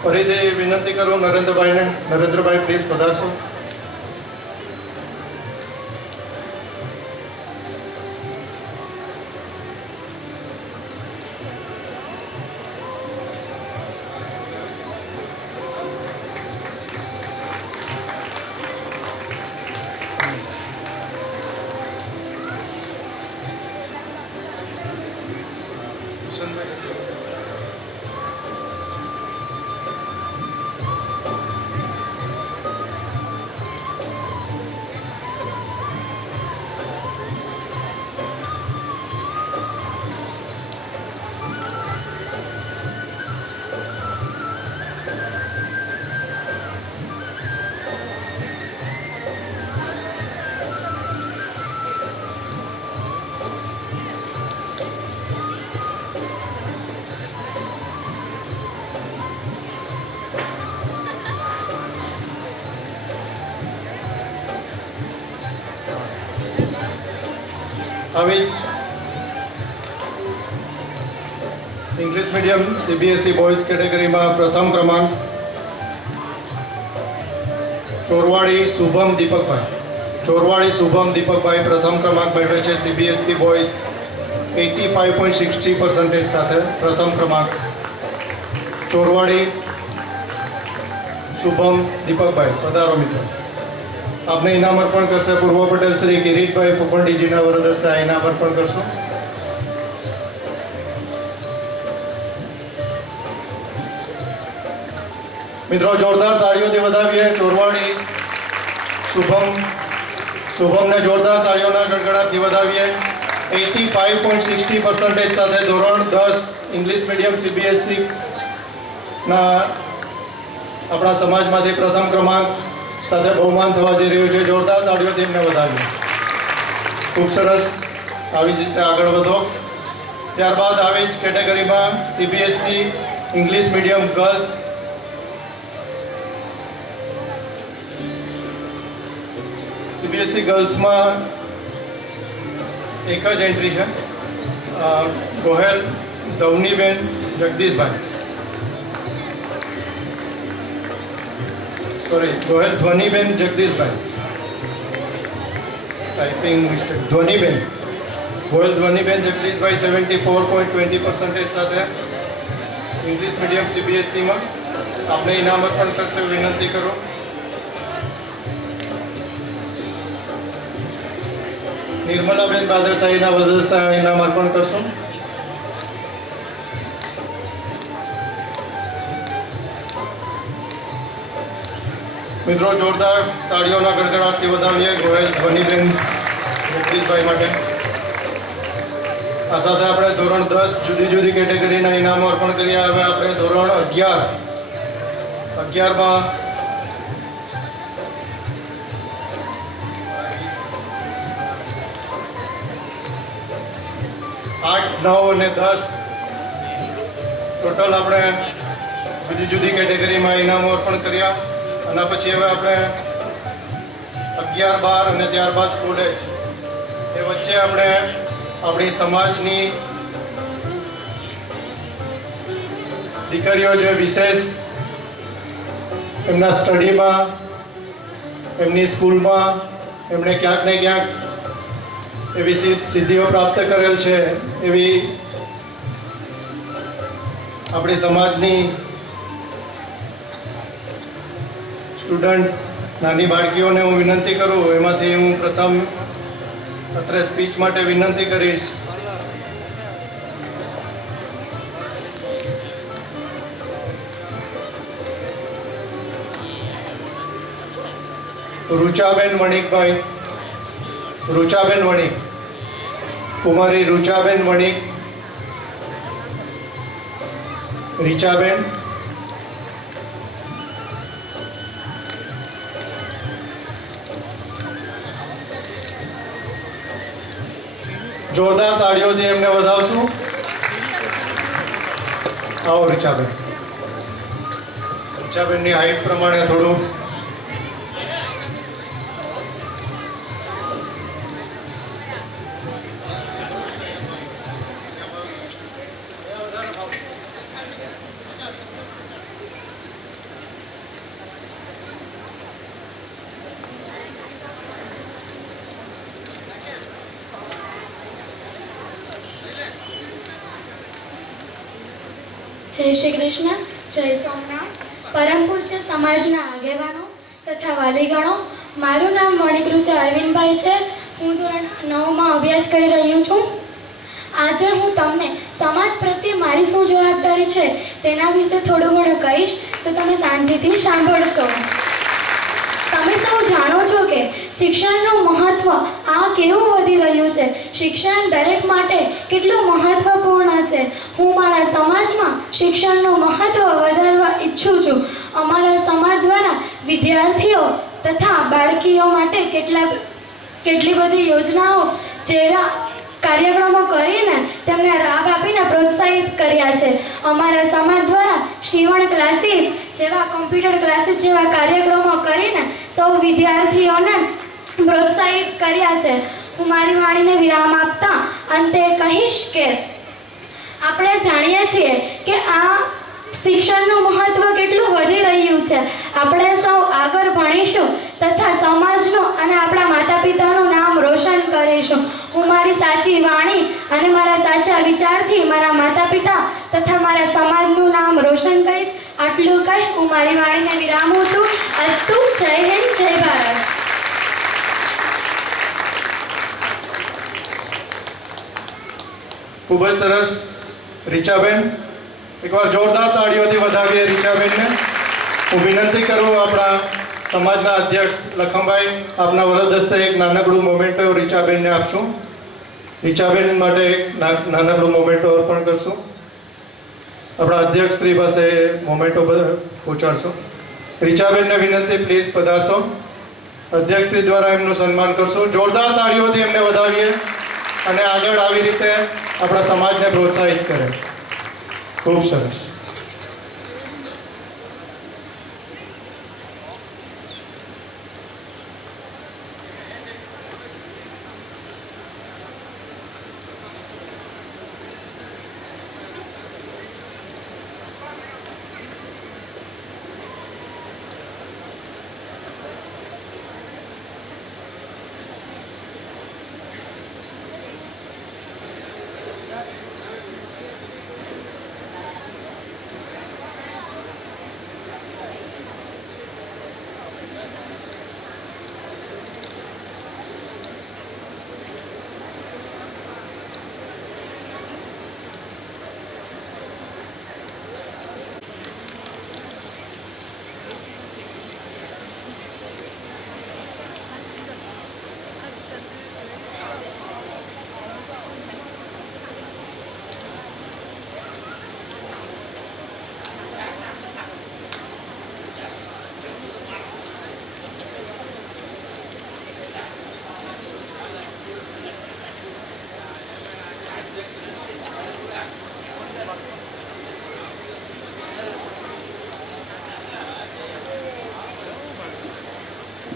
ફરીથી વિનંતી કરું નરેન્દ્રભાઈને. નરેન્દ્રભાઈ પ્લીઝ પધારશો. આવી ઇંગ્લિશ મીડિયમ સીબીએસઈ બોયઝ કેટેગરીમાં પ્રથમ ક્રમાંક ચોરવાડી શુભમ દીપકભાઈ પ્રથમ ક્રમાંક મેળવે છે. સીબીએસઈ બોયઝ 85.60% સાથે પ્રથમ ક્રમાંક ચોરવાડી શુભમ દીપકભાઈ. પધારો મિત્રો. આપને ઇનામ અર્પણ કરશે પૂર્વ પટેલ શ્રી કિરીટભાઈ ફુફંડીજીના વરદ હસ્તે આ ઇનામ અર્પણ કરશો. મિત્રો જોરદાર તાળીઓથી વધાવીએ. ચોરવાડી શુભમને જોરદાર તાળીઓના ગડગડાટથી વધાવીએ. 85.60% સાથે ધોરણ 10 ઇંગ્લિશ મીડિયમ સીબીએસઈ ના આપણા સમાજમાંથી પ્રથમ ક્રમાંક સાથે બહુમાન થવા જઈ રહ્યું છે. જોરદાર તાળીઓથી એમને વધાવીએ. ખૂબ સરસ. આવી જ રીતે આગળ વધો. ત્યારબાદ આવી જ કેટેગરીમાં CBSE English medium girls CBSE ગર્લ્સમાં એક જ એન્ટ્રી છે. Gohel Dhwaniben Jagdishbhai, Gohel Dhwaniben Jagdishbhai, typing mistake. ગોહેલ ધ્વનીબેન જગદીશભાઈ 74.20% સાથે ઇંગ્લિશ મીડિયમ સીબીએસઈમાં આપણે ઇનામ અર્પણ કરશે વિનંતી કરો. નિર્મલાબેન બાદરશાહીના વરદ હસ્તે ઇનામ અર્પણ કરશો. મિત્રો જોરદાર તાળીઓના ગડગડાટથી વધાવીએ ગોયલ ધ્વનિબેન જગદીશભાઈ માટે. આ સાથે આપણે ધોરણ 10 જુદી જુદી કેટેગરીના ઇનામો અર્પણ કર્યા. હવે આપણે ધોરણ 11માં 8, 9 અને 10 ટોટલ આપણે જુદી જુદી કેટેગરીમાં ઇનામો અર્પણ કર્યા. અને પછી હવે આપણે 11, 12 અને ત્યારબાદ કોલેજ એ વચ્ચે આપણે આપણી સમાજની દીકરીઓ જે વિશેષ એમના સ્ટડીમાં, એમની સ્કૂલમાં એમણે ક્યાંક ને ક્યાંક એવી સિદ્ધિઓ પ્રાપ્ત કરેલ છે, એવી આપણી સમાજની સ્ટુડન્ટ નાની બાળકીઓને હું વિનંતી કરું. એમાંથી હું પ્રથમ અત્રે સ્પીચ માટે વિનંતી કરીશ રૂચાબેન વણિકભાઈ. રૂચાબેન વણિક, કુમારી રૂચાબેન વણિક, રીચાબેન. જોરદાર તાળીઓથી એમને વધાવશું. આવો રીચાબેન. રીચાબેનની હાઈટ પ્રમાણે થોડું જય શ્રી કૃષ્ણ, જય સોમનાથ. પરમ પૂજ્ય સમાજના આગેવાનો તથા વાલીગણો, મારું નામ વણિકરુચા અરવિંદભાઈ છે. હું ધોરણ 9માં અભ્યાસ કરી રહ્યું છું. આજે હું તમને સમાજ પ્રત્યે મારી શું જવાબદારી છે તેના વિશે થોડું ઘણું કહીશ, તો તમે શાંતિથી સાંભળશો. તમે સૌ જાણો છો કે શિક્ષણનું મહત્ત્વ આ કેવું વધી રહ્યું છે. શિક્ષણ દરેક માટે કેટલું મહત્ત્વપૂર્ણ છે. હું મારા સમાજમાં શિક્ષણનું મહત્ત્વ વધારવા ઈચ્છું છું. અમારા સમાજ દ્વારા વિદ્યાર્થીઓ તથા બાળકીઓ માટે કેટલી બધી યોજનાઓ જેવા કાર્યક્રમો કરીને તેમને લાભ આપીને પ્રોત્સાહિત કર્યા છે. અમારા સમાજ દ્વારા સીવણ ક્લાસીસ જેવા, કોમ્પ્યુટર ક્લાસીસ જેવા કાર્યક્રમો કરીને સૌ વિદ્યાર્થીઓને પ્રોત્સાહિત કર્યા છે. હું મારી વાણીને વિરામ આપતા અંતે કહીશ કે આપણે જાણીએ છીએ કે આ શિક્ષણનું મહત્ત્વ કેટલું વધી રહ્યું છે. આપણે સૌ આગળ ભણીશું તથા સમાજનું અને આપણા માતા પિતાનું નામ રોશન કરીશું. હું મારી સાચી વાણી અને મારા સાચા વિચારથી મારા માતા પિતા તથા મારા સમાજનું નામ રોશન કરીશ. આટલું કહી હું મારી વાણીને વિરામું છું. અસ્તુ. જય હિન્દ, જય ભારત. ખૂબ જ સરસ રીચાબેન. એકવાર જોરદાર તાળીઓથી વધાવીએ રીચાબેનને. હું વિનંતી કરું આપણા સમાજના અધ્યક્ષ લખમભાઈ, આપના વરદ હસ્તે એક નાનકડું મોમેન્ટો રીચાબેનને આપશું. રીચાબેન માટે એક નાનકડું મોમેન્ટો અર્પણ કરશું. આપણા અધ્યક્ષ શ્રી પાસે મોમેન્ટો પહોંચાડશો. રીચાબેનને વિનંતી, પ્લીઝ પધારશો. અધ્યક્ષ શ્રી દ્વારા એમનું સન્માન કરશું. જોરદાર તાળીઓથી એમને વધાવીએ અને આગળ આવી રીતે આપણા સમાજને પ્રોત્સાહિત કરે. ખૂબ સરસ.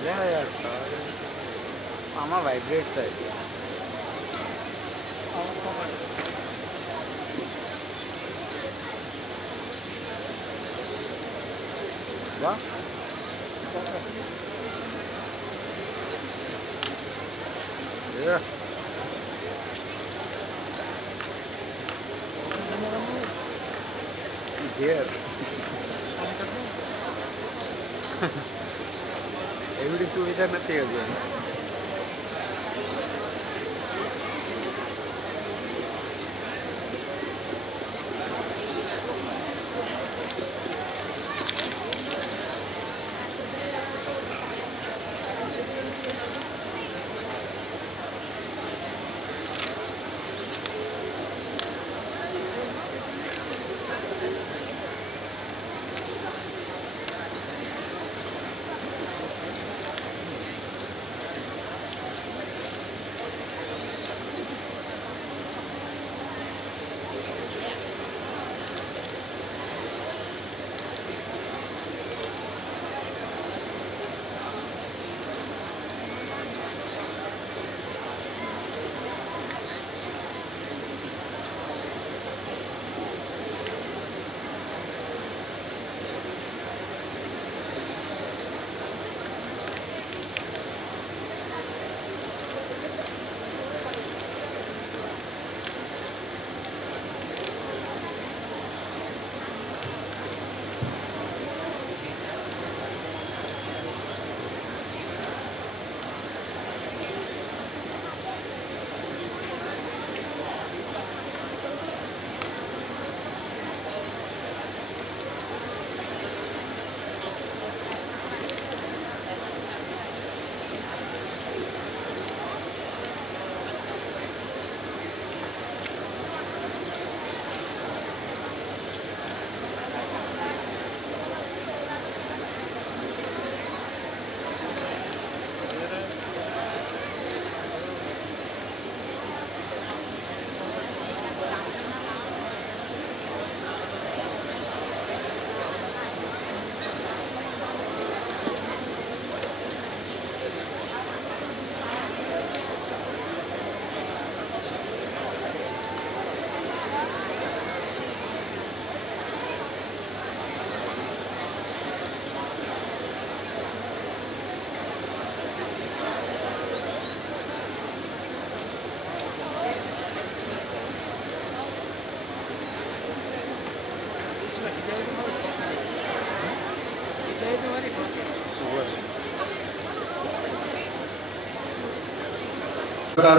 યાર આમાં વાઇબ્રેટ થાય વાહ Yeah. Here. એવડી સુવિધા નથી હજુ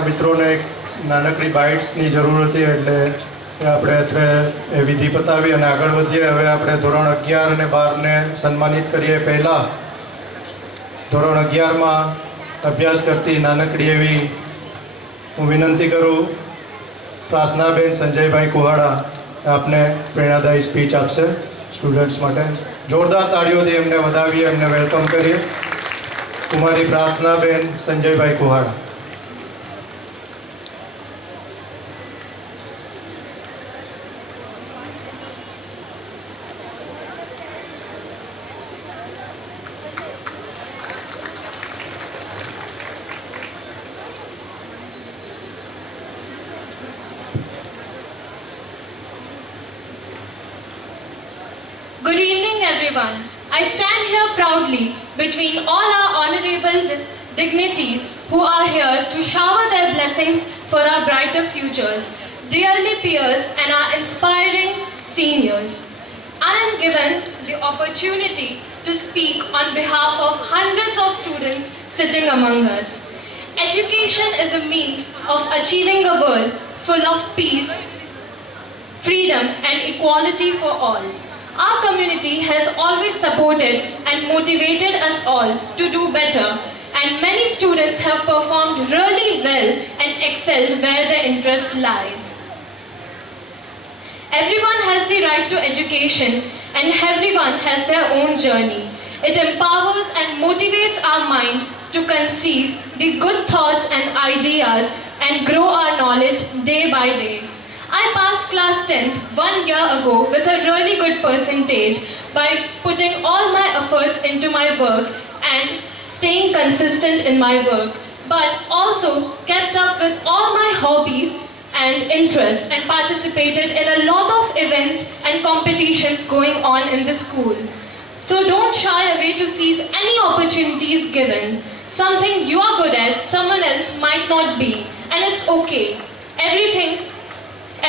મિત્રોને એક નાનકડી બાઇટ્સની જરૂર હતી એટલે આપણે અત્યારે એ વિધિ પતાવી અને આગળ વધીએ. હવે આપણે ધોરણ 11 અને 12ને સન્માનિત કરીએ. પહેલાં ધોરણ 11માં અભ્યાસ કરતી નાનકડી એવી હું વિનંતી કરું પ્રાર્થનાબેન સંજયભાઈ કુહાડા આપને પ્રેરણાદાયી સ્પીચ આપશે સ્ટુડન્ટ્સ માટે. જોરદાર તાળીઓથી એમને વધાવીએ, એમને વેલકમ કરીએ. કુમારી પ્રાર્થનાબેન સંજયભાઈ Kuhada. Good evening, everyone. I stand here proudly between all our honorable dignitaries who are here to shower their blessings for our brighter futures, dearly peers and our inspiring seniors. I am given the opportunity to speak on behalf of hundreds of students sitting among us. Education is a means of achieving a world full of peace, freedom and equality for all. Our community has always supported and motivated us all to do better, and many students have performed really well and excelled where their interest lies. Everyone has the right to education and everyone has their own journey. It empowers and motivates our mind to conceive the good thoughts and ideas and grow our knowledge day by day. I passed class 10th 1 year ago with a really good percentage by putting all my efforts into my work and staying consistent in my work, but also kept up with all my hobbies and interests and participated in a lot of events and competitions going on in the school. So don't shy away to seize any opportunities given. Something you are good at, someone else might not be, and it's okay.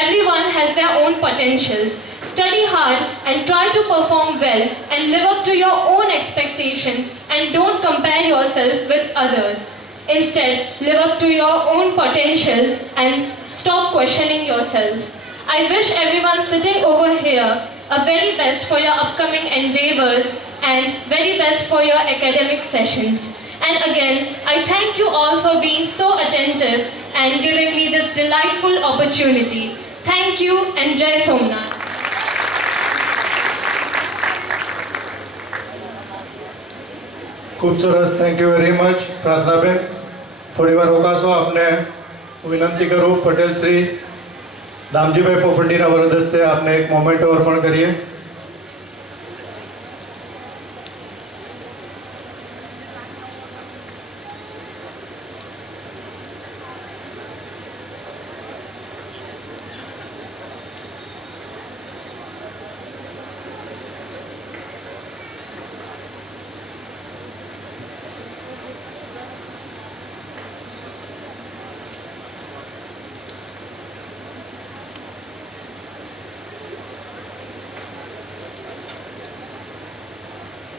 Everyone has their own potentials. Study hard and try to perform well and live up to your own expectations, and don't compare yourself with others. Instead, live up to your own potential and stop questioning yourself. I wish everyone sitting over here a very best for your upcoming endeavors and very best for your academic sessions. And again, I thank you all for being so attentive and giving me this delightful opportunity. Thank you and Jai Somnath. ખૂબ સરસ, thank you very much Prarthnaben. થોડી વાર રોકાશો. આપને હું વિનંતી કરું, પટેલ શ્રી દામજીભાઈ ફોફંડીના વરદ હસ્તે આપને એક મોમેન્ટો અર્પણ કરીએ.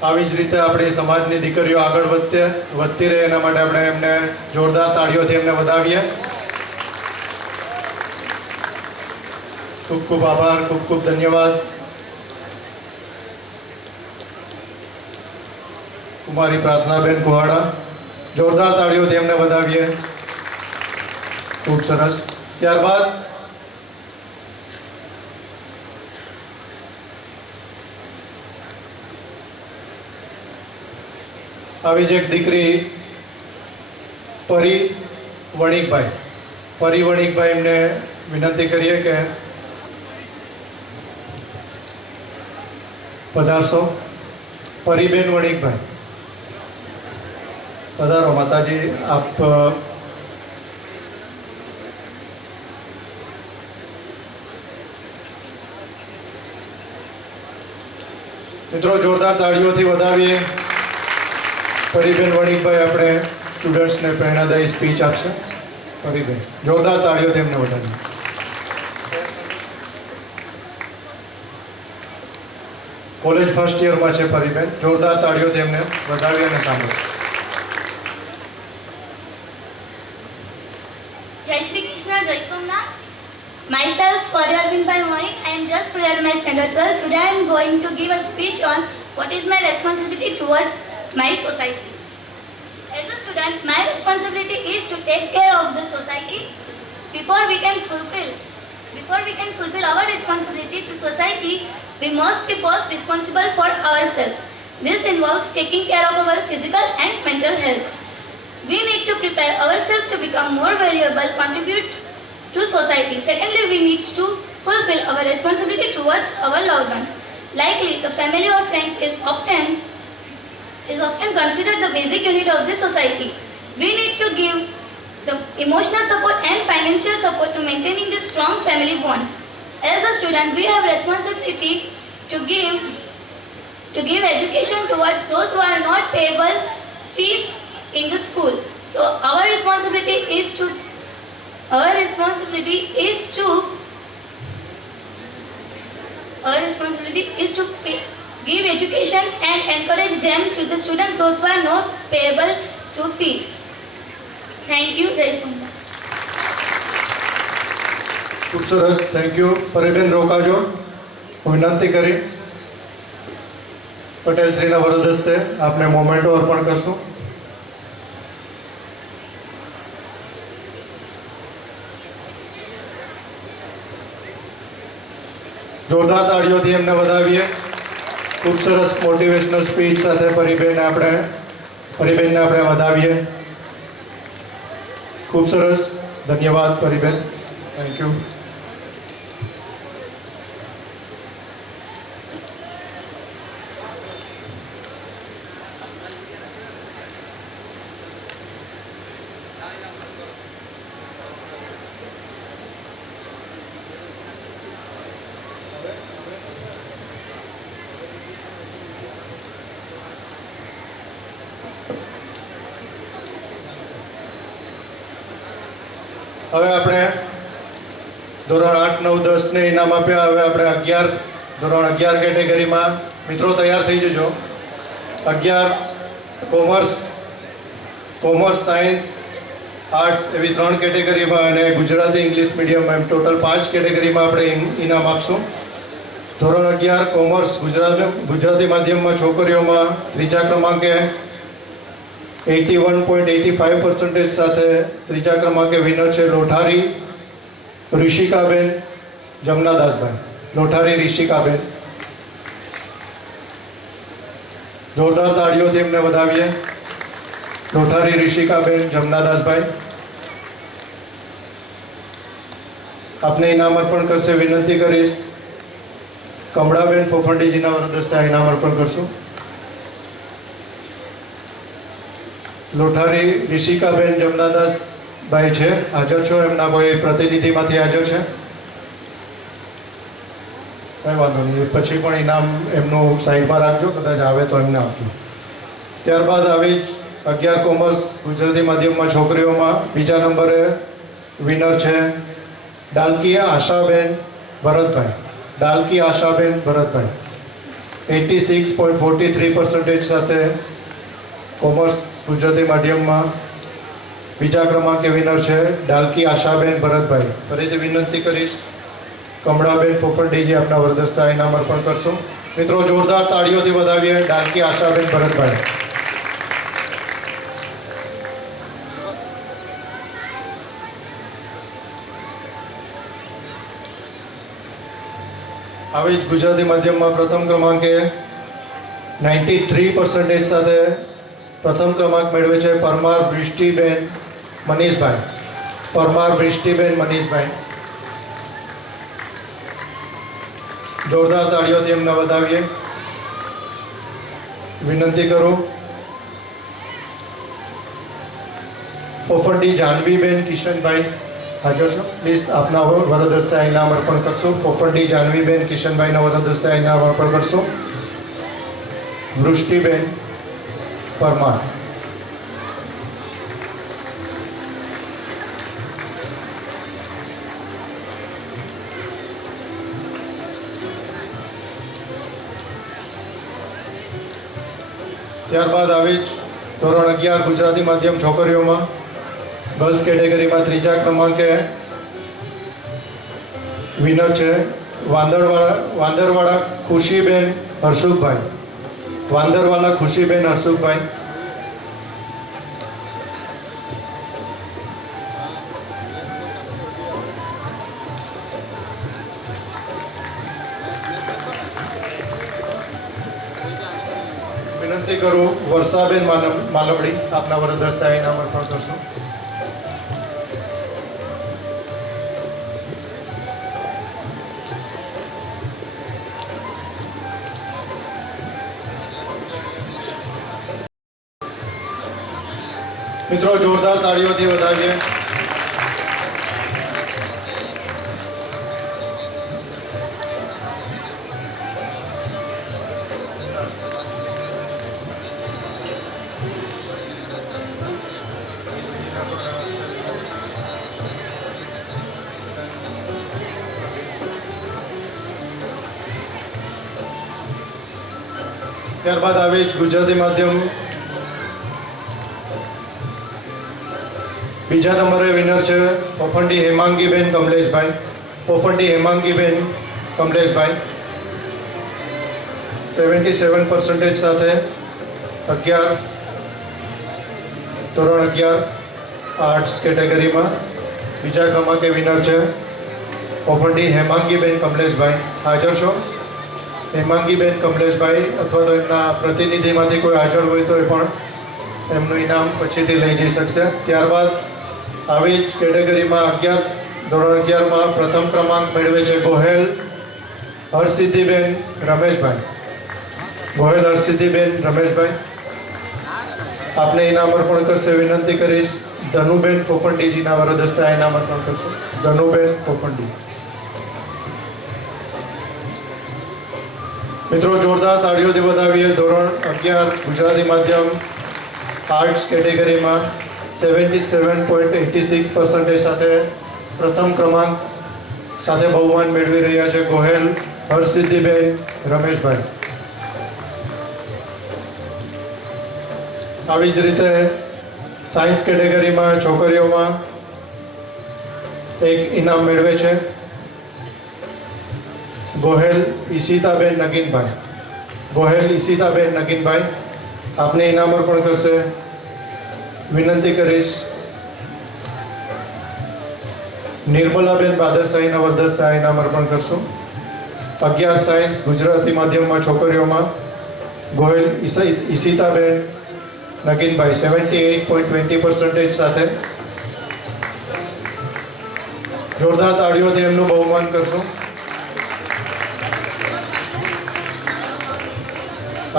આવી જ રીતે આપણી સમાજની દીકરીઓ આગળ વધતી રહે એના માટે આપણે એમને જોરદાર તાળીઓથી એમને વધાવીએ. ખૂબ ખૂબ આભાર, ખૂબ ખૂબ ધન્યવાદ. કુમારી પ્રાર્થનાબેન કુહાડા, જોરદાર તાળીઓથી એમને વધાવીએ. ખૂબ સરસ. ત્યારબાદ આવી જ એક દીકરી પરી વણિકભાઈ એમને વિનંતી કરીએ કે પધારશો. પરીબેન વણિકભાઈ, પધારો માતાજી. આપ મિત્રો જોરદાર તાળીઓથી વધાવીએ. પરીબેન વણિકભાઈ આપણે સ્ટુડન્ટ્સને પ્રેરણાદાયી સ્પીચ આપશે. પરીબેન, જોરદાર તાળીઓથી એમને વધાવીએ. કોલેજ ફર્સ્ટ યરમાં છે પરીબેન, જોરદાર તાળીઓથી એમને વધાવી અને સાંભળો. Jai Shri Krishna, Jai Somnath. Myself, Parya Arvindbhai Manik. I am just cleared my standard 12. Today I am going to give a speech on what is my responsibility towards my society. As a student, my responsibility is to take care of the society. Before we can fulfill our responsibility to society, we must be first responsible for ourselves. This involves taking care of our physical and mental health. We need to prepare ourselves to become more valuable, contribute to society. Secondly, we need to fulfill our responsibility towards our loved ones. Likely, the family or friends is often considered the basic unit of the society. We need to give the emotional support and financial support to maintaining the strong family bonds. As a student, we have responsibility to give education towards those who are not payable fees in the school. So our responsibility is to give education and encourage them to the students those who are not payable to fees. Thank you. Jai Somnath. ખૂબ સરસ, thank you. પરીબેન રોકાજો. હું વિનંતી કરી પટેલ શ્રીના વરદ હસ્તે આપને memento અર્પણ કરશું. જોરદાર તાળીઓથી એમને વધાવીએ. ખૂબ સરસ મોટિવેશનલ સ્પીચ સાથે પરીબેનને આપણે વધાવીએ. ખૂબ સરસ, ધન્યવાદ પરીબેન, થેન્ક યુ. હવે આપણે ધોરણ 8, 9, 10 ને ઇનામ આપ્યા. હવે આપણે ધોરણ 11 કેટેગરીમાં મિત્રો તૈયાર થઈ જજો. 11 કોમર્સ, સાયન્સ, આર્ટ્સ એવી 3 કેટેગરીમાં અને ગુજરાતી ઇંગ્લિશ મીડિયમ એમ ટોટલ 5 કેટેગરીમાં આપણે ઇનામ આપશું. ધોરણ 11 કોમર્સ ગુજરાતી માધ્યમમાં છોકરીઓમાં ત્રીજા ક્રમાંકે 81.85% સાથે ત્રીજા ક્રમાંકે વિનર છે લોઠારી ઋષિકાબેન જમનાદાસભાઈ. લોઠારી ઋષિકાબેન, જોરદાર તાળીઓથી એમને વધાવીએ. લોઠારી ઋષિકાબેન જમનાદાસભાઈ આપને ઇનામ અર્પણ કરશે. વિનંતી કરીશ કમળાબેન ફોફંડીજીના વરદ હસ્તે ઇનામ અર્પણ કરશું. લોઠારી ઋષિકાબેન જમનાદાસભાઈ છે, હાજર છો? એમના કોઈ પ્રતિનિધિમાંથી હાજર છે? કંઈ વાંધો નહીં, પછી પણ ઇનામ એમનું સાઈડમાં રાખજો, કદાચ આવે તો એમને આપજો. ત્યારબાદ આવી જ 11 કોમર્સ ગુજરાતી માધ્યમમાં છોકરીઓમાં બીજા નંબરે વિનર છે ડાલકીયા આશાબેન ભરતભાઈ. ડાલકી આશાબેન ભરતભાઈ 86.43% સાથે કોમર્સ ગુજરાતી માધ્યમમાં બીજા ક્રમાંકે વિનર છે ડાલકી આશાબેન ભરતભાઈ. ફરીથી વિનંતી કરીશ કમળાબેન પોપટડીજી આપના વરદસ્તા ઇનામ અર્પણ કરશો. મિત્રો જોરદાર તાળીઓથી વધાવીએ ડાલકી આશાબેન ભરતભાઈ. આવી જ ગુજરાતી માધ્યમમાં પ્રથમ ક્રમાંકે 93% સાથે પ્રથમ ક્રમાંક મેળવે છે પરમાર વૃષ્ટિબેન મનીષભાઈ. પરમાર વૃષ્ટિબેન મનીષભાઈ, જોરદાર તાળીઓથી એમને વધાવીએ. વિનંતી કરું પોફડી જાનવીબેન કિશનભાઈ, હાજર છો? પ્લીઝ આપના વરદ હસ્તે ઇનામ અર્પણ કરશો. પોફડી જાનવીબેન કિશનભાઈના વરદ હસ્તે ઇનામ અર્પણ કરશો. વૃષ્ટિબેન પરમાર, ત્યારબાદ આવી જ ધોરણ 11 ગુજરાતી માધ્યમ છોકરીઓમાં ગર્લ્સ કેટેગરીમાં ત્રીજા ક્રમાંકે વિનર છે વાંદરવાળા ખુશીબેન હર્ષુખભાઈ. વાંદરવાલા ખુશીબેન હર્ષુખભાઈ, વિનંતી કરું વર્ષાબેન માલવડી આપના વરદ હસ્તે ઇનામ અર્પણ કરશો. મિત્રો જોરદાર તાળીઓથી વધાવીએ. ત્યારબાદ આવી જ ગુજરાતી માધ્યમ બીજા નંબરે વિનર છે પોફંડી હેમાંગીબેન કમલેશભાઈ. પોફંડી હેમાંગીબેન કમલેશભાઈ 77% સાથે ધોરણ 11 આર્ટ્સ કેટેગરીમાં બીજા ક્રમાંકે વિનર છે પોફંડી હેમાંગીબેન કમલેશભાઈ. હાજર છો? હેમાંગીબેન કમલેશભાઈ અથવા તો એમના પ્રતિનિધિમાંથી કોઈ હાજર હોય તો એ પણ એમનું ઇનામ પછીથી લઈ જઈ શકશે. ત્યારબાદ આવી જ કેટેગરીમાં ધોરણ 11માં પ્રથમ ક્રમાંક મેળવે છે ગોહેલ હરસિદ્ધિબેન રમેશભાઈ. ગોહેલ હરસિદ્ધિબેન રમેશભાઈ આપને ઇનામ અર્પણ કરશે. વિનંતી કરીશ ધનુબેન પોફંડીજીના વરદ હસ્તે ઇનામ અર્પણ કરશો. ધનુબેન પોફંડી. મિત્રો જોરદાર તાળીઓથી વધાવીએ. ધોરણ 11 ગુજરાતી માધ્યમ આર્ટ્સ કેટેગરીમાં 77.86% સાથે પ્રથમ ક્રમાંક સાથે બહુમાન મેળવી રહ્યા છે ગોહેલ હરસિદ્ધિબેન રમેશભાઈ. આવી જ રીતે સાયન્સ કેટેગરીમાં છોકરીઓમાં એક ઇનામ મેળવે છે ગોહેલ ઈશિતાબેન નગીનભાઈ. ગોહેલ ઈશિતાબેન નગીનભાઈ આપને ઇનામ અર્પણ કરશે. વિનંતી કરીશ નિર્મલાબેન બાદરશાહીના વરદસ્તે આ ઇનામ અર્પણ કરશું. 11 સાયન્સ ગુજરાતી માધ્યમમાં છોકરીઓમાં ગોહેલ ઈશિતાબેન નગીનભાઈ 78.20% સાથે જોરદાર તાળીઓથી એમનું બહુમાન કરશું.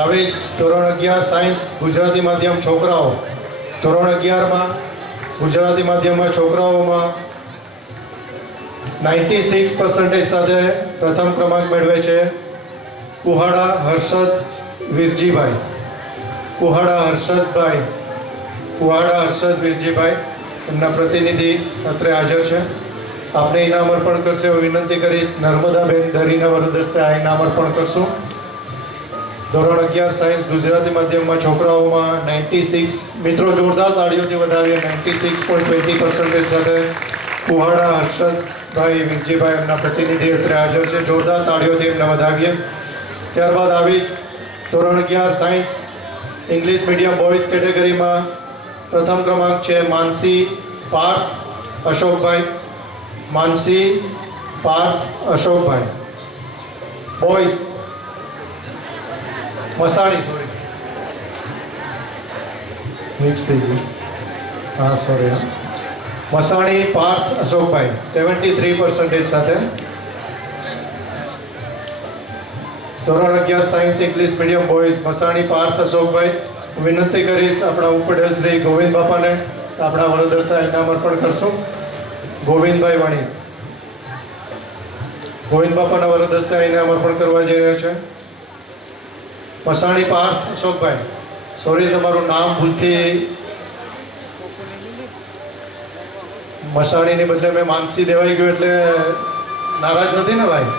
આવી ધોરણ 11 સાયન્સ ગુજરાતી માધ્યમ છોકરાઓ ધોરણ 11માં ગુજરાતી માધ્યમમાં છોકરાઓમાં 96% સાથે પ્રથમ ક્રમાંક મેળવે છે કુહાડા હર્ષદ વીરજીભાઈ. કુહાડા હર્ષદ વીરજીભાઈ એમના પ્રતિનિધિ અત્રે હાજર છે. આપને ઇનામ અર્પણ કરશે એવી વિનંતી કરીશ. નર્મદાબેન દરીના વરદસ્તે આ ઇનામ અર્પણ કરશું. ધોરણ 11 સાયન્સ ગુજરાતી માધ્યમમાં છોકરાઓમાં 96 મિત્રો જોરદાર તાળીઓથી વધાવીએ 96.20% સાથે કુહાડા હર્ષદભાઈ વીરજીભાઈ એમના પ્રતિનિધિ અત્રે હાજર છે. જોરદાર તાળીઓથી એમને વધાવીએ. ત્યારબાદ આવી જ ધોરણ 11 સાયન્સ ઇંગ્લિશ મીડિયમ બોયઝ કેટેગરીમાં પ્રથમ ક્રમાંક છે માનસી પાર્થ અશોકભાઈ. માનસી પાર્થ અશોકભાઈ બોયઝ મસાણી મિક્સ થઈ ગયું. હા સોરી મસાણી પાર્થ અશોકભાઈ 73% સાથે ધોરણ 11 science English medium boys Masani Parth Ashokbhai. વિનંતી કરીશ આપણા ઉપડેલ શ્રી ગોવિંદ બાપાને આપણા વરદસ્તા ઇનામ અર્પણ કરશું. ગોવિંદભાઈ વાણી ગોવિંદ બાપાના વરદસ્તા ઇનામ અર્પણ કરવા જઈ રહ્યા છે. મસાણી પાર્થ અશોકભાઈ સોરી તમારું નામ ભૂલથી મસાણીની બદલે મેં માનસી દેવાઈ ગયું એટલે નારાજ નથી ને ભાઈ?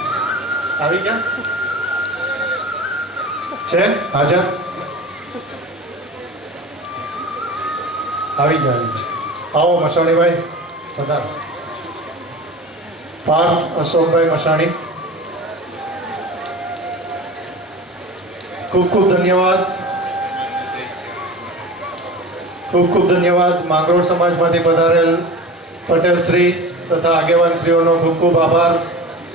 આવી ગયા છે હાજર? આવી ગયા. આવો મસાણીભાઈ બધા. પાર્થ અશોકભાઈ મસાણી ખૂબ ખૂબ ધન્યવાદ. ખૂબ ખૂબ ધન્યવાદ. માંગરોળ સમાજમાંથી પધારેલ પટેલ શ્રી તથા આગેવાન શ્રીઓનો ખૂબ ખૂબ આભાર.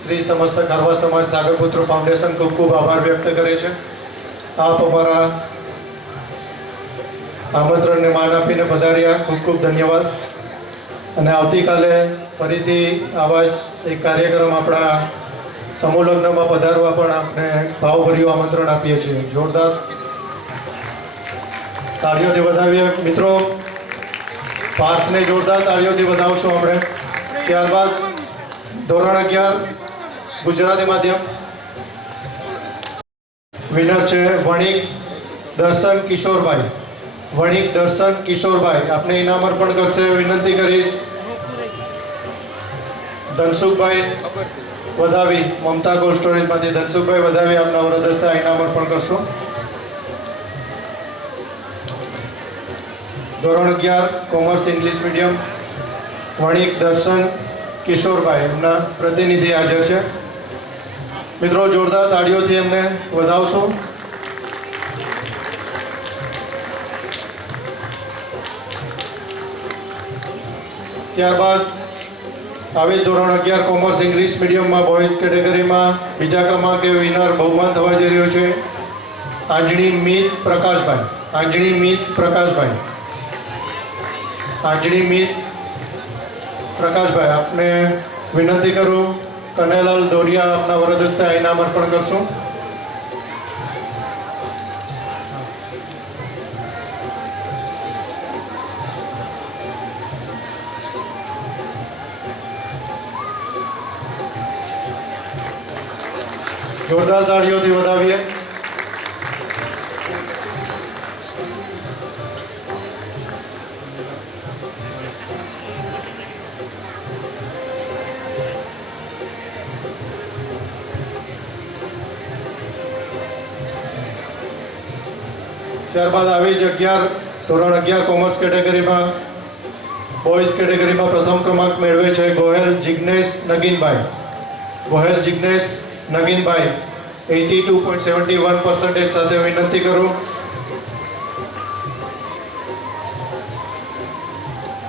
શ્રી સમસ્ત ખારવા સમાજ સાગરપુત્ર ફાઉન્ડેશન ખૂબ ખૂબ આભાર વ્યક્ત કરે છે. આપ અમારા આમંત્રણને માન આપીને પધાર્યા. ખૂબ ખૂબ ધન્યવાદ. અને આવતીકાલે ફરીથી આવા જ એક કાર્યક્રમ આપણા સમૂહ લગ્નમાં પધારવા પણ આપણે ભાવભર્યું આમંત્રણ આપીએ છીએ. જોરદાર તાળીઓથી વધાવીએ મિત્રો. પાર્થને જોરદાર તાળીઓથી વધાવશું આપણે. ત્યારબાદ ધોરણ 11 ગુજરાતી માધ્યમ વિનર છે વણિક દર્શન કિશોરભાઈ. વણિક દર્શન કિશોરભાઈ આપને ઇનામ અર્પણ કરશે. વિનંતી કરીશ ધનસુખભાઈ વધાવી મમતા કોલ્ડ સ્ટોરેજમાંથી ધનસુખભાઈ વધાવી આપના વરદસ્તે ઇનામ અર્પણ કરશો. ધોરણ 11 કોમર્સ ઇંગ્લિશ મીડિયમ વણિક દર્શન કિશોરભાઈ એમના પ્રતિનિધિ હાજર છે. મિત્રો જોરદાર તાળીઓથી એમને વધાવશું. ત્યારબાદ આવી ધોરણ 11 કોમર્સ ઇંગ્લિશ મીડિયમમાં બોયઝ કેટેગરીમાં બીજા ક્રમાંકે વિનર બહુમાન થવા જઈ રહ્યો છે આંજણી મીત પ્રકાશભાઈ. આંજણી મીત પ્રકાશભાઈ. આંજણી મીત પ્રકાશભાઈ આપને વિનંતી કરું કનૈલાલ દોરિયા આપના વરદસ્તે ઇનામ અર્પણ કરશું. જોરદાર તાળીઓથી વધાવીએ. ત્યારબાદ આવી જ ધોરણ 11 કોમર્સ કેટેગરીમાં બોયઝ કેટેગરીમાં પ્રથમ ક્રમાંક મેળવે છે ગોહેલ જિગ્નેશ નગીનભાઈ. ગોહેલ જિગ્નેશ નગીનભાઈ 82.71% સાથે વિનંતી કરું.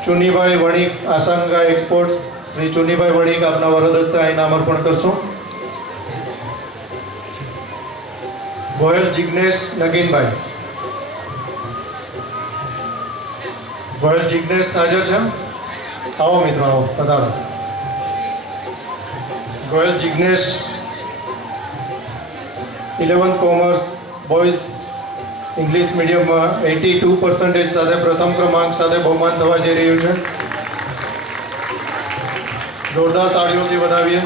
ચુનીભાઈ વણિક આસાંગા એક્સપોર્ટ્સ, શ્રી ચુનીભાઈ વણિક આપના વરદ હસ્તે આ ઇનામ અર્પણ કરશું. ગોહેલ જિગ્નેશ નગીનભાઈ. ગોહેલ જિગ્નેશ હાજર છે? આવો મિત્રો, આવો, પધારો. Gohel Jignesh 11th commerce boys English મીડિયમમાં 82% સાથે પ્રથમ ક્રમાંક સાથે બહુમાન થવા જઈ રહ્યું છે. જોરદાર તાળીઓથી વધાવીએ.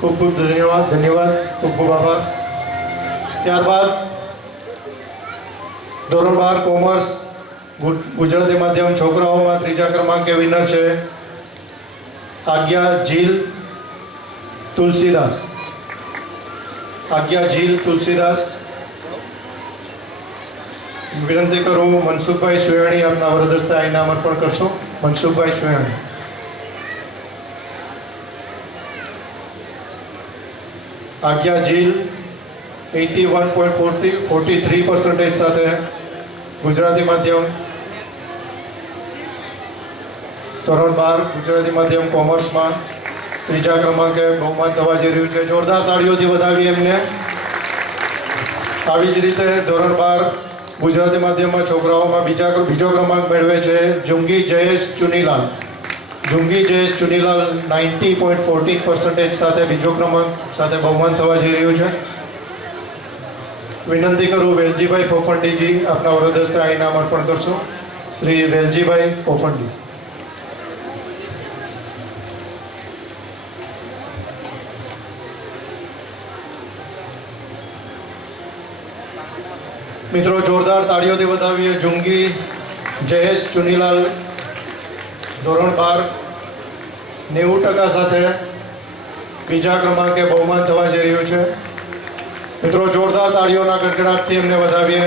ખૂબ ખૂબ ધન્યવાદ, ખૂબ ખૂબ આભાર. ત્યારબાદ ધોરણ 12 કોમર્સ ગુજરાતી માધ્યમ છોકરાઓમાં ત્રીજા ક્રમાંકે વિનર છે આજ્ઞા ઝીલ તુલસીદાસ. આજ્ઞા ઝીલ તુલસીદાસ. વિનંતી કરું મનસુખભાઈ સુયાણી આપના વરદ હસ્તે આ ઇનામ અર્પણ કરશો. મનસુખભાઈ સુયાણી. આજ્ઞા ઝીલ 81.43% સાથે ગુજરાતી માધ્યમ ધોરણ 12 ગુજરાતી માધ્યમ કોમર્સમાં ત્રીજા ક્રમાંકે બહુમાન થવા જઈ રહ્યું છે. જોરદાર તાળીઓથી વધાવી એમને. આવી જ રીતે ધોરણ 12 ગુજરાતી માધ્યમમાં છોકરાઓમાં બીજો ક્રમાંક મેળવે છે જુંગી જયેશ ચુનીલાલ. જુંગી જયેશ ચુનીલાલ 90.14% સાથે બીજો ક્રમાંક સાથે બહુમાન થવા જઈ રહ્યું છે. વિનંતી કરું વેલજીભાઈ ફોફંડીજી આપના વરદ હસ્તે આ ઇનામ અર્પણ કરશો. શ્રી વેલજીભાઈ ફોફંડી. મિત્રો જોરદાર તાળીઓથી વધાવીએ. જુંગી જયેશ ચુનીલાલ ધોરણ 12 90% સાથે બીજા ક્રમાંકે બહુમાન થવા જઈ રહ્યું છે. મિત્રો જોરદાર તાળીઓના ગડગડાટથી એમને વધાવીએ.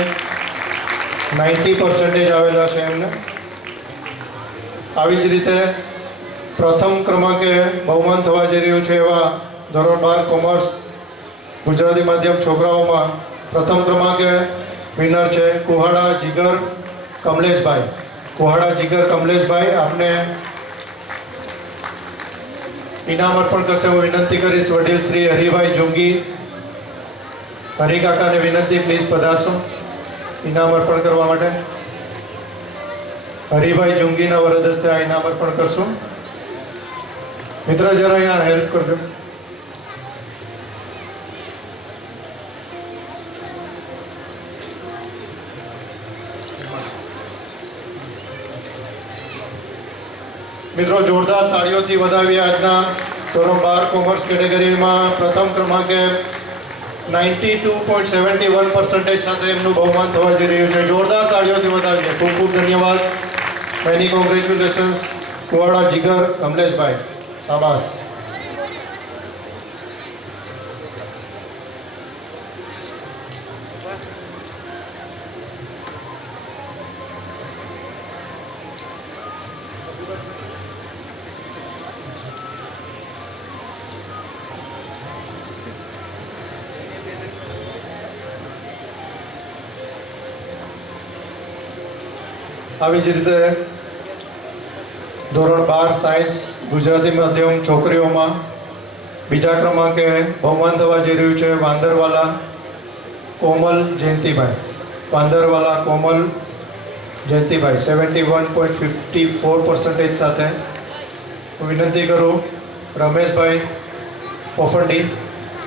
90% આવેલા છે એમને. આવી જ રીતે પ્રથમ ક્રમાંકે બહુમાન થવા જઈ રહ્યું છે એવા ધોરણ 12 કોમર્સ ગુજરાતી માધ્યમ છોકરાઓમાં પ્રથમ ક્રમાંકે વિનર છે કુહાડા જીગર કમલેશભાઈ. કુહાડા જીગર કમલેશભાઈ આપને ઇનામ અર્પણ કરશે. હું વિનંતી કરીશ વડીલ શ્રી હરિભાઈ જોંગી. હરિકાકાને વિનંતી, પ્લીઝ પધારશો ઇનામ અર્પણ કરવા માટે. હરિભાઈ જોંગીના વરદ હસ્તે આ ઇનામ અર્પણ કરશું. મિત્ર જરા અહીંયા હેલ્પ કરજો. મિત્રો જોરદાર તાળીઓથી વધાવીએ. આજના ધોરણ 12 કોમર્સ કેટેગરીમાં પ્રથમ ક્રમાંકે 92.71% સાથે એમનું બહુમાન થવા જઈ રહ્યું છે. જોરદાર તાળીઓથી વધાવીએ. ખૂબ ખૂબ ધન્યવાદ. મેની કોંગ્રેચ્યુલેશન્સ કુવાડા જીગર કમલેશભાઈ. શાબાશ. આવી જ રીતે ધોરણ 12 સાયન્સ ગુજરાતી માધ્યમ છોકરીઓમાં બીજા ક્રમાંકે બહુમાન થવા જઈ રહ્યું છે વાંદરવાલા કોમલ જયંતિભાઈ. વાંદરવાલા કોમલ જયંતિભાઈ 71.54% સાથે. વિનંતી કરું રમેશભાઈ પોફંડી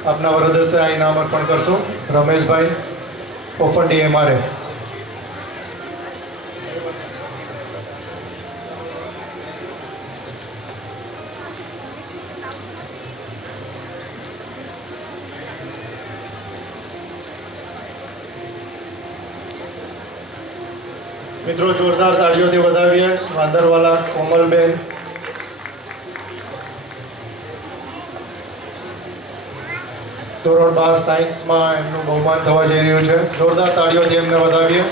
આપના વરદ હસ્તે આ ઇનામ અર્પણ કરશું. રમેશભાઈ પોફંડી MRF. મિત્રો જોરદાર તાળીઓથી વધાવીએ વાંદરવાલા કોમલબેન. ધોરણ 12 સાયન્સમાં એમનું બહુમાન થવા જઈ રહ્યું છે. જોરદાર તાળીઓથી એમને વધાવીએ.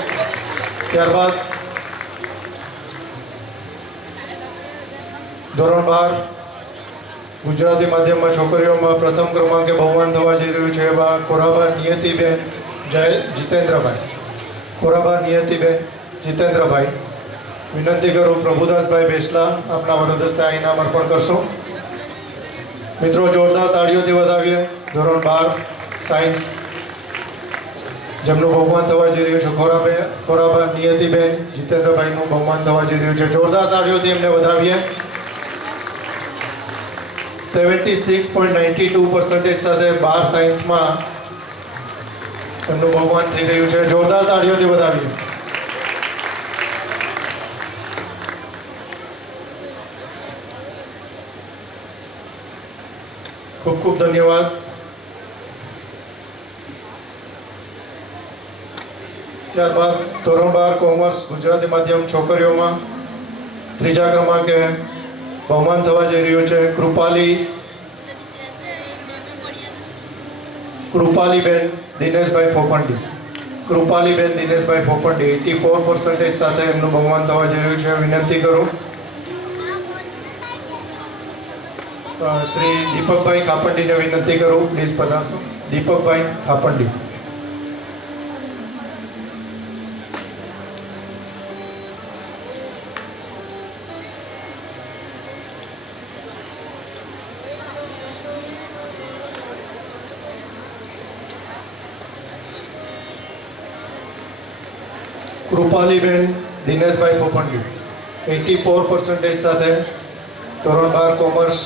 ત્યારબાદ ધોરણ 12 ગુજરાતી માધ્યમમાં છોકરીઓમાં પ્રથમ ક્રમાંકે બહુમાન થવા જઈ રહ્યું છે એવા ખોરાબા નિયતિબેન જીતેન્દ્રભાઈ. ખોરાબા નિયતિબેન જીતેન્દ્રભાઈ. વિનંતી કરું પ્રભુદાસભાઈ બેસલા આપના વરદ હસ્તે આ ઇનામ અર્પણ કરશો. મિત્રો જોરદાર તાળીઓથી વધાવીએ ધોરણ 12 સાયન્સ જેમનું બહુમાન થવા જઈ રહ્યું છે ખોરાબા નિયતિબેન જીતેન્દ્રભાઈનું બહુમાન થવા જઈ રહ્યું છે. જોરદાર તાળીઓથી એમને વધાવીએ. 76.92% સાથે 12 સાયન્સમાં એમનું બહુમાન થઈ રહ્યું છે. જોરદાર તાળીઓથી વધાવીએ. ખૂબ ખૂબ ધન્યવાદ. ત્યારબાદ ધોરણ 12 કોમર્સ ગુજરાતી માધ્યમ છોકરીઓમાં ત્રીજા ક્રમાંકે બહુમાન થવા જઈ રહ્યું છે કૃપાલીબેન દિનેશભાઈ ફોફંડી. કૃપાલીબેન દિનેશભાઈ ફોફંડી 84% સાથે એમનું બહુમાન થવા જઈ રહ્યું છે. વિનંતી કરું શ્રી દીપકભાઈ ખાપંડીને વિનંતી કરું પ્લીઝ પધારશો. દીપકભાઈ ખાપંડી. કૃપાલીબેન દિનેશભાઈ ફોફંડી 84% સાથે ધોરણ 12 કોમર્સ.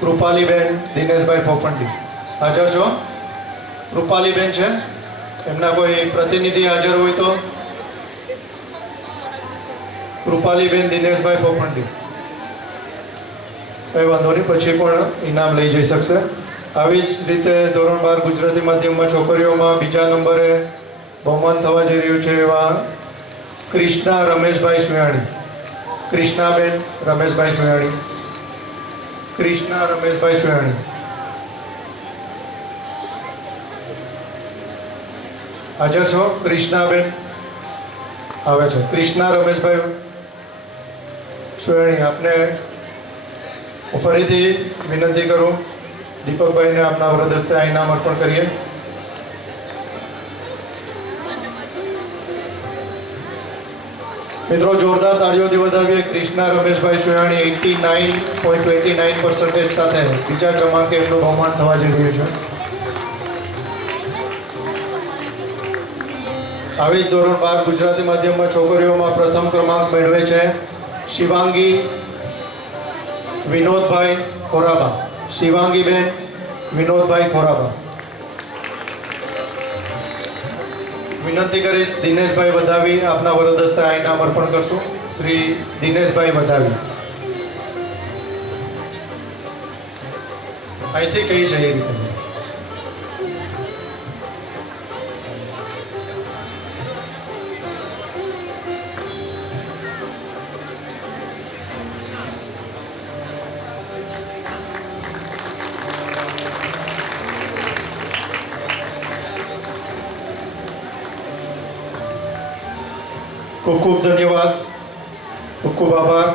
કૃપાલીબેન દિનેશભાઈ ફોફંડી હાજર છો? કૃપાલીબેન છે, એમના કોઈ પ્રતિનિધિ હાજર હોય તો? કૃપાલીબેન દિનેશભાઈ ફોફંડી. કંઈ વાંધો નહીં, પછી પણ ઇનામ લઈ જઈ શકશે. આવી જ રીતે ધોરણ 12 ગુજરાતી માધ્યમમાં છોકરીઓમાં બીજા નંબરે બહુમાન થવા જઈ રહ્યું છે એવા કૃષ્ણા રમેશભાઈ સુયાણી. કૃષ્ણાબેન રમેશભાઈ સુયાણી. કૃષ્ણા રમેશભાઈ સુયાણી હાજર છો? કૃષ્ણાબેન આવે છે. કૃષ્ણા રમેશભાઈ સુયાણી, આપને હું ફરીથી વિનંતી કરું દીપકભાઈને આપના વરદ હસ્તે આ ઇનામ અર્પણ કરીએ. મિત્રો જોરદાર તાળીઓથી વધાવીએ કૃષ્ણા રમેશભાઈ સુયાણી 89.29% સાથે બીજા ક્રમાંકે એમનું બહુમાન થવા જઈ રહ્યું છે. આવી જ ધોરણ 12 ગુજરાતી માધ્યમમાં છોકરીઓમાં પ્રથમ ક્રમાંક મેળવે છે શિવાંગી વિનોદભાઈ ખોરાબા. શિવાંગીબેન વિનોદભાઈ ખોરાબા. વિનંતી કરીશ દિનેશભાઈ વધાવી આપના વરદ હસ્તે આ ઇનામ અર્પણ કરશું. શ્રી દિનેશભાઈ વધાવી અહીંથી કઈ છે એ રીતે. ખૂબ ખૂબ ધન્યવાદ. ખૂબ ખૂબ આભાર.